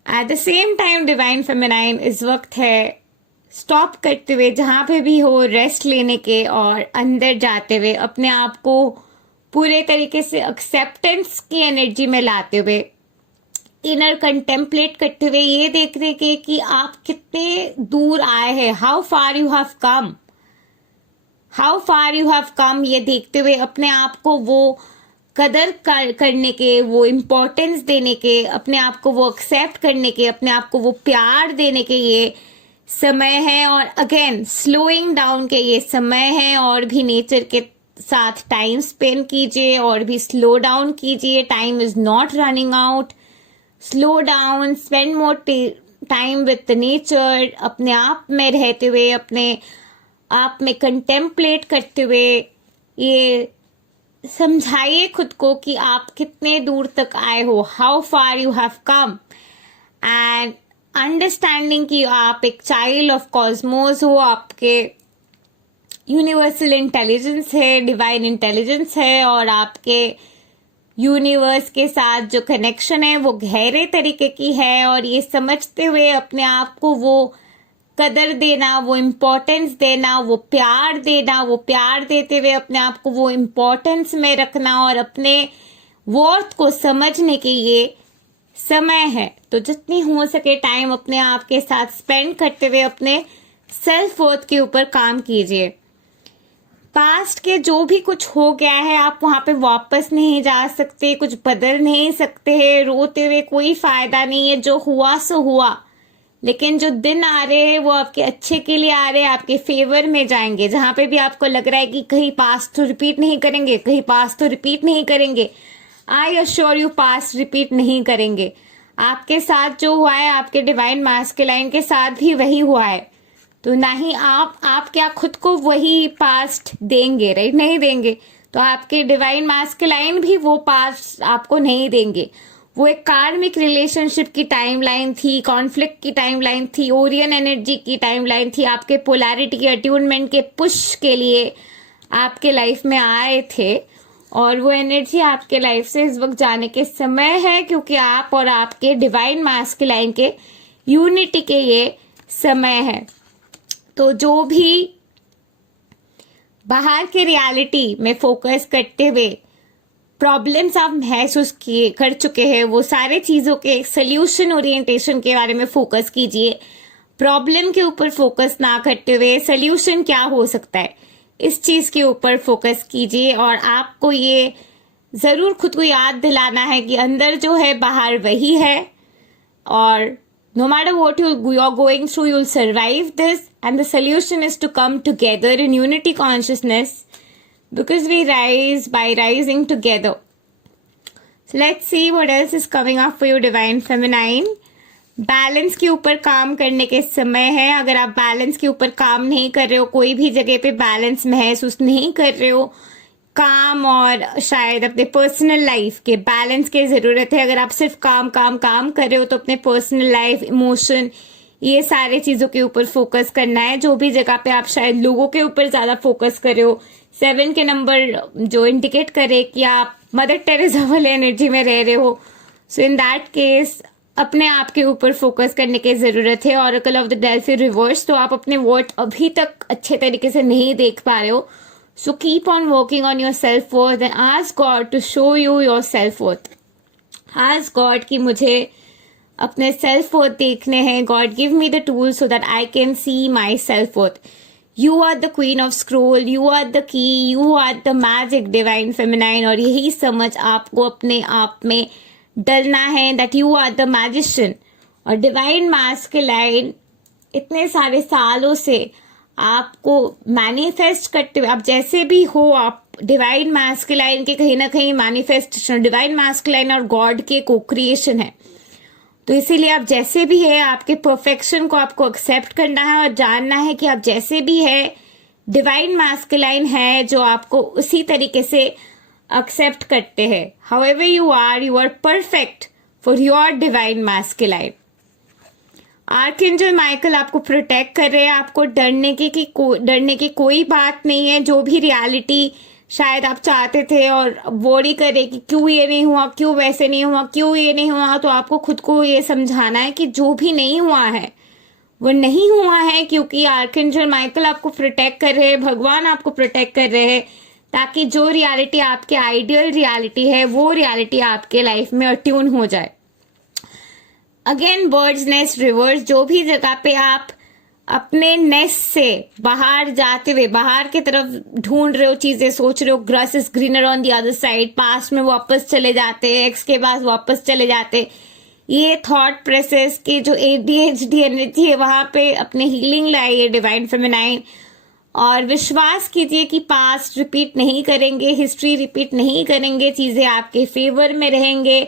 Eight the same time divine feminine इस वक्त है स्टॉप करते हुए, जहाँ पे भी हो रेस्ट लेने के और अंदर जाते हुए अपने आप को पूरे तरीके से एक्सेप्टेंस की एनर्जी में लाते हुए, इनर कंटेम्पलेट करते हुए, ये देख रहे कि आप कितने दूर आए हैं, how far you have come, how far you have come, ये देखते हुए अपने आप को वो कदर करने के, वो इम्पोर्टेंस देने के, अपने आप को वो एक्सेप्ट करने के, अपने आप को वो प्यार देने के ये समय है. और अगेन स्लोइंग डाउन के ये समय है. और भी नेचर के साथ टाइम स्पेंड कीजिए और भी स्लो डाउन कीजिए. Time is not running out. Slow down, spend more time with the nature. अपने आप में रहते हुए, अपने आप में कंटेम्पलेट करते हुए ये समझाइए खुद को कि आप कितने दूर तक आए हो, how far you have come. And understanding कि आप एक चाइल्ड ऑफ कॉस्मोस हो, आपके यूनिवर्सल इंटेलिजेंस है, डिवाइन इंटेलिजेंस है और आपके यूनिवर्स के साथ जो कनेक्शन है वो गहरे तरीके की है. और ये समझते हुए अपने आप को वो कदर देना, वो इम्पोर्टेंस देना, वो प्यार देना, वो प्यार देते हुए अपने आप को वो इम्पोर्टेंस में रखना और अपने वर्थ को समझने के ये समय है. तो जितनी हो सके टाइम अपने आप के साथ स्पेंड करते हुए अपने सेल्फ वर्थ के ऊपर काम कीजिए. पास्ट के जो भी कुछ हो गया है आप वहां पे वापस नहीं जा सकते, कुछ बदल नहीं सकते हैं. रोते हुए कोई फायदा नहीं है. जो हुआ सो हुआ. लेकिन जो दिन आ रहे हैं वो आपके अच्छे के लिए आ रहे हैं, आपके फेवर में जाएंगे. जहां पे भी आपको लग रहा है कि कहीं पास्ट तो रिपीट नहीं करेंगे, कहीं पास्ट तो रिपीट नहीं करेंगे, I assure you past repeat नहीं करेंगे. आपके साथ जो हुआ है आपके डिवाइन मैस्कुलाइन के साथ भी वही हुआ है. तो ना ही आप क्या खुद को वही पास्ट देंगे, राइट? नहीं देंगे. तो आपके डिवाइन मैस्कुलाइन भी वो पार्ट्स आपको नहीं देंगे। वो एक कार्मिक रिलेशनशिप की टाइमलाइन थी, कॉन्फ्लिक्ट की टाइमलाइन थी, ओरियन एनर्जी की टाइमलाइन थी, आपके पोलैरिटी के अट्यूनमेंट के पुश के लिए आपके लाइफ में आए थे, और वो एनर्जी आपके लाइफ से इस वक्त जाने के समय है, क्योंकि आप और आपके डिवाइन मैस्कुलाइन के यूनिटी के ये समय है। तो जो भी बाहर के रियलिटी में फोकस करते हुए प्रॉब्लम्स आप महसूस किए कर चुके हैं, वो सारे चीज़ों के सोल्यूशन ओरिएंटेशन के बारे में फोकस कीजिए। प्रॉब्लम के ऊपर फोकस ना करते हुए सोल्यूशन क्या हो सकता है, इस चीज़ के ऊपर फोकस कीजिए। और आपको ये ज़रूर खुद को याद दिलाना है कि अंदर जो है बाहर वही है, और no matter what you're going through, you'll survive this, and the solution is to come together in unity consciousness, because we rise by rising together. So let's see what else is coming up for you, Divine Feminine. Balance के ऊपर काम करने के समय है। अगर आप balance के ऊपर काम नहीं कर रहे हो, कोई भी जगह पे बैलेंस महसूस नहीं कर रहे हो, काम और शायद अपने पर्सनल लाइफ के बैलेंस की ज़रूरत है। अगर आप सिर्फ काम काम काम कर रहे हो तो अपने पर्सनल लाइफ, इमोशन, ये सारे चीज़ों के ऊपर फोकस करना है। जो भी जगह पे आप शायद लोगों के ऊपर ज़्यादा फोकस कर रहे हो, 7 के नंबर जो इंडिकेट करे कि आप मदर टेरेसा वाले एनर्जी में रह रहे हो, सो इन दैट केस अपने आप के ऊपर फोकस करने की ज़रूरत है। Oracle of the Delphi reverse, तो आप अपने वर्थ अभी तक अच्छे तरीके से नहीं देख पा रहे हो। So keep on working on your self-worth and ask God to show you your self-worth. Ask God कि मुझे अपने self-worth देखने हैं. God give me the tools so that I can see my self-worth. You are the queen of scroll. You are the key. You are the magic divine feminine. और यही समझ आपको अपने आप में डलना है that you are the magician. और divine masculine इतने सारे सालों से आपको मैनिफेस्ट करते हुए, आप जैसे भी हो, आप डिवाइन मैस्कुलाइन के कहीं ना कहीं मैनिफेस्टेशन, डिवाइन मैस्कुलाइन और गॉड के को क्रिएशन है। तो इसीलिए आप जैसे भी है, आपके परफेक्शन को आपको एक्सेप्ट करना है और जानना है कि आप जैसे भी है डिवाइन मैस्कुलाइन है जो आपको उसी तरीके से एक्सेप्ट करते हैं। However you are perfect for your divine masculine. Archangel Michael आपको प्रोटेक्ट कर रहे हैं। आपको डरने की कोई बात नहीं है। जो भी रियलिटी शायद आप चाहते थे और वरी करे कि क्यों ये नहीं हुआ, क्यों वैसे नहीं हुआ, क्यों ये नहीं हुआ, तो आपको खुद को ये समझाना है कि जो भी नहीं हुआ है वो नहीं हुआ है, क्योंकि आर्कएंजल माइकल आपको प्रोटेक्ट कर रहे हैं, भगवान आपको प्रोटेक्ट कर रहे हैं, ताकि जो रियलिटी आपके आइडियल रियलिटी है वो रियलिटी आपके लाइफ में अट्यून हो जाए। अगेन बर्ड्स नेस्ट रिवर्स, जो भी जगह पे आप अपने नेस्ट से बाहर जाते हुए बाहर की तरफ ढूंढ रहे हो, चीजें सोच रहे हो, grass is greener on the other side, past में वापस चले जाते, एक्स के पास वापस चले जाते, ये थॉट प्रोसेस की जो ADHD एनर्जी है वहां पे अपने हीलिंग लाइए डिवाइन फेमिनाइन, और विश्वास कीजिए कि पास्ट रिपीट नहीं करेंगे, हिस्ट्री रिपीट नहीं करेंगे, चीजें आपके फेवर में रहेंगे।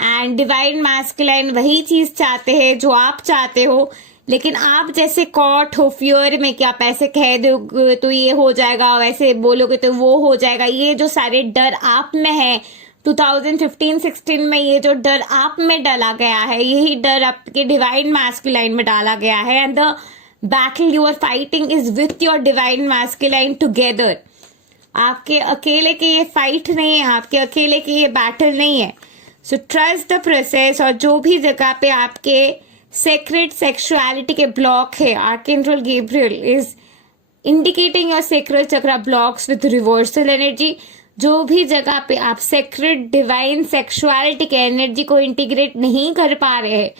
एंड डिवाइन मैस्कुलाइन वही चीज चाहते हैं जो आप चाहते हो, लेकिन आप जैसे कॉट हो फियर में कि आप ऐसे कह दोगे तो ये हो जाएगा, वैसे बोलोगे तो वो हो जाएगा, ये जो सारे डर आप में है 2015-16 में, ये जो डर आप में डाला गया है, यही डर आपके डिवाइन मैस्कुलाइन में डाला गया है। And the battle you are fighting is with your divine masculine together. आपके अकेले के ये फाइट नहीं है, आपके अकेले के ये बैटल नहीं है। So trust the process. और जो भी जगह पे आपके सेक्रेट सेक्सुअलिटी के ब्लॉक है, archangel Gabriel is indicating your sacred chakra blocks with reversal energy. जो भी जगह पे आप सेक्रेट डिवाइन सेक्सुअलिटी के एनर्जी को इंटीग्रेट नहीं कर पा रहे हैं,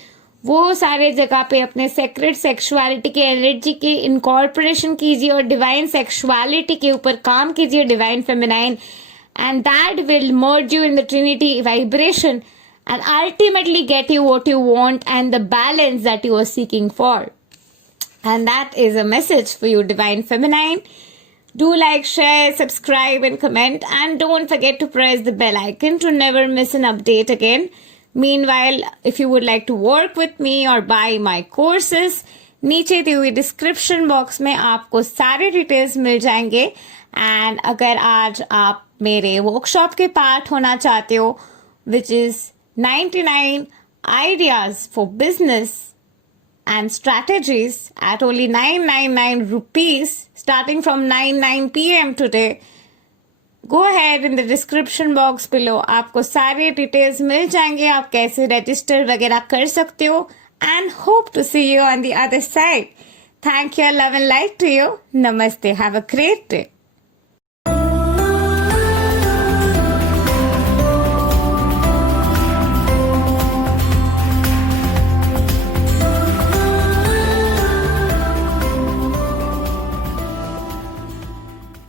वो सारे जगह पे अपने सेक्रेट सेक्सुअलिटी के एनर्जी की इनकॉर्पोरेशन कीजिए और डिवाइन सेक्सुअलिटी के ऊपर काम कीजिए, divine feminine, and that will merge you in the Trinity vibration and ultimately get you what you want and the balance that you are seeking for. And that is a message for you, Divine Feminine. Do like, share, subscribe and comment, and don't forget to press the bell icon to never miss an update again. Meanwhile, if you would like to work with me or buy my courses, नीचे दी हुई description box में आपको सारे details मिल जाएंगे। And अगर आज आप मेरे वर्कशॉप के पार्ट होना चाहते हो, which is 99 ideas for business and strategies at only 999 rupees starting from 9 p.m. today. Go ahead in the description box below. आपको सारे डिटेल्स मिल जाएंगे, आप कैसे रजिस्टर वगैरह कर सकते हो. And hope to see you on the other side. Thank you, love and light to you. Namaste. Have a great day.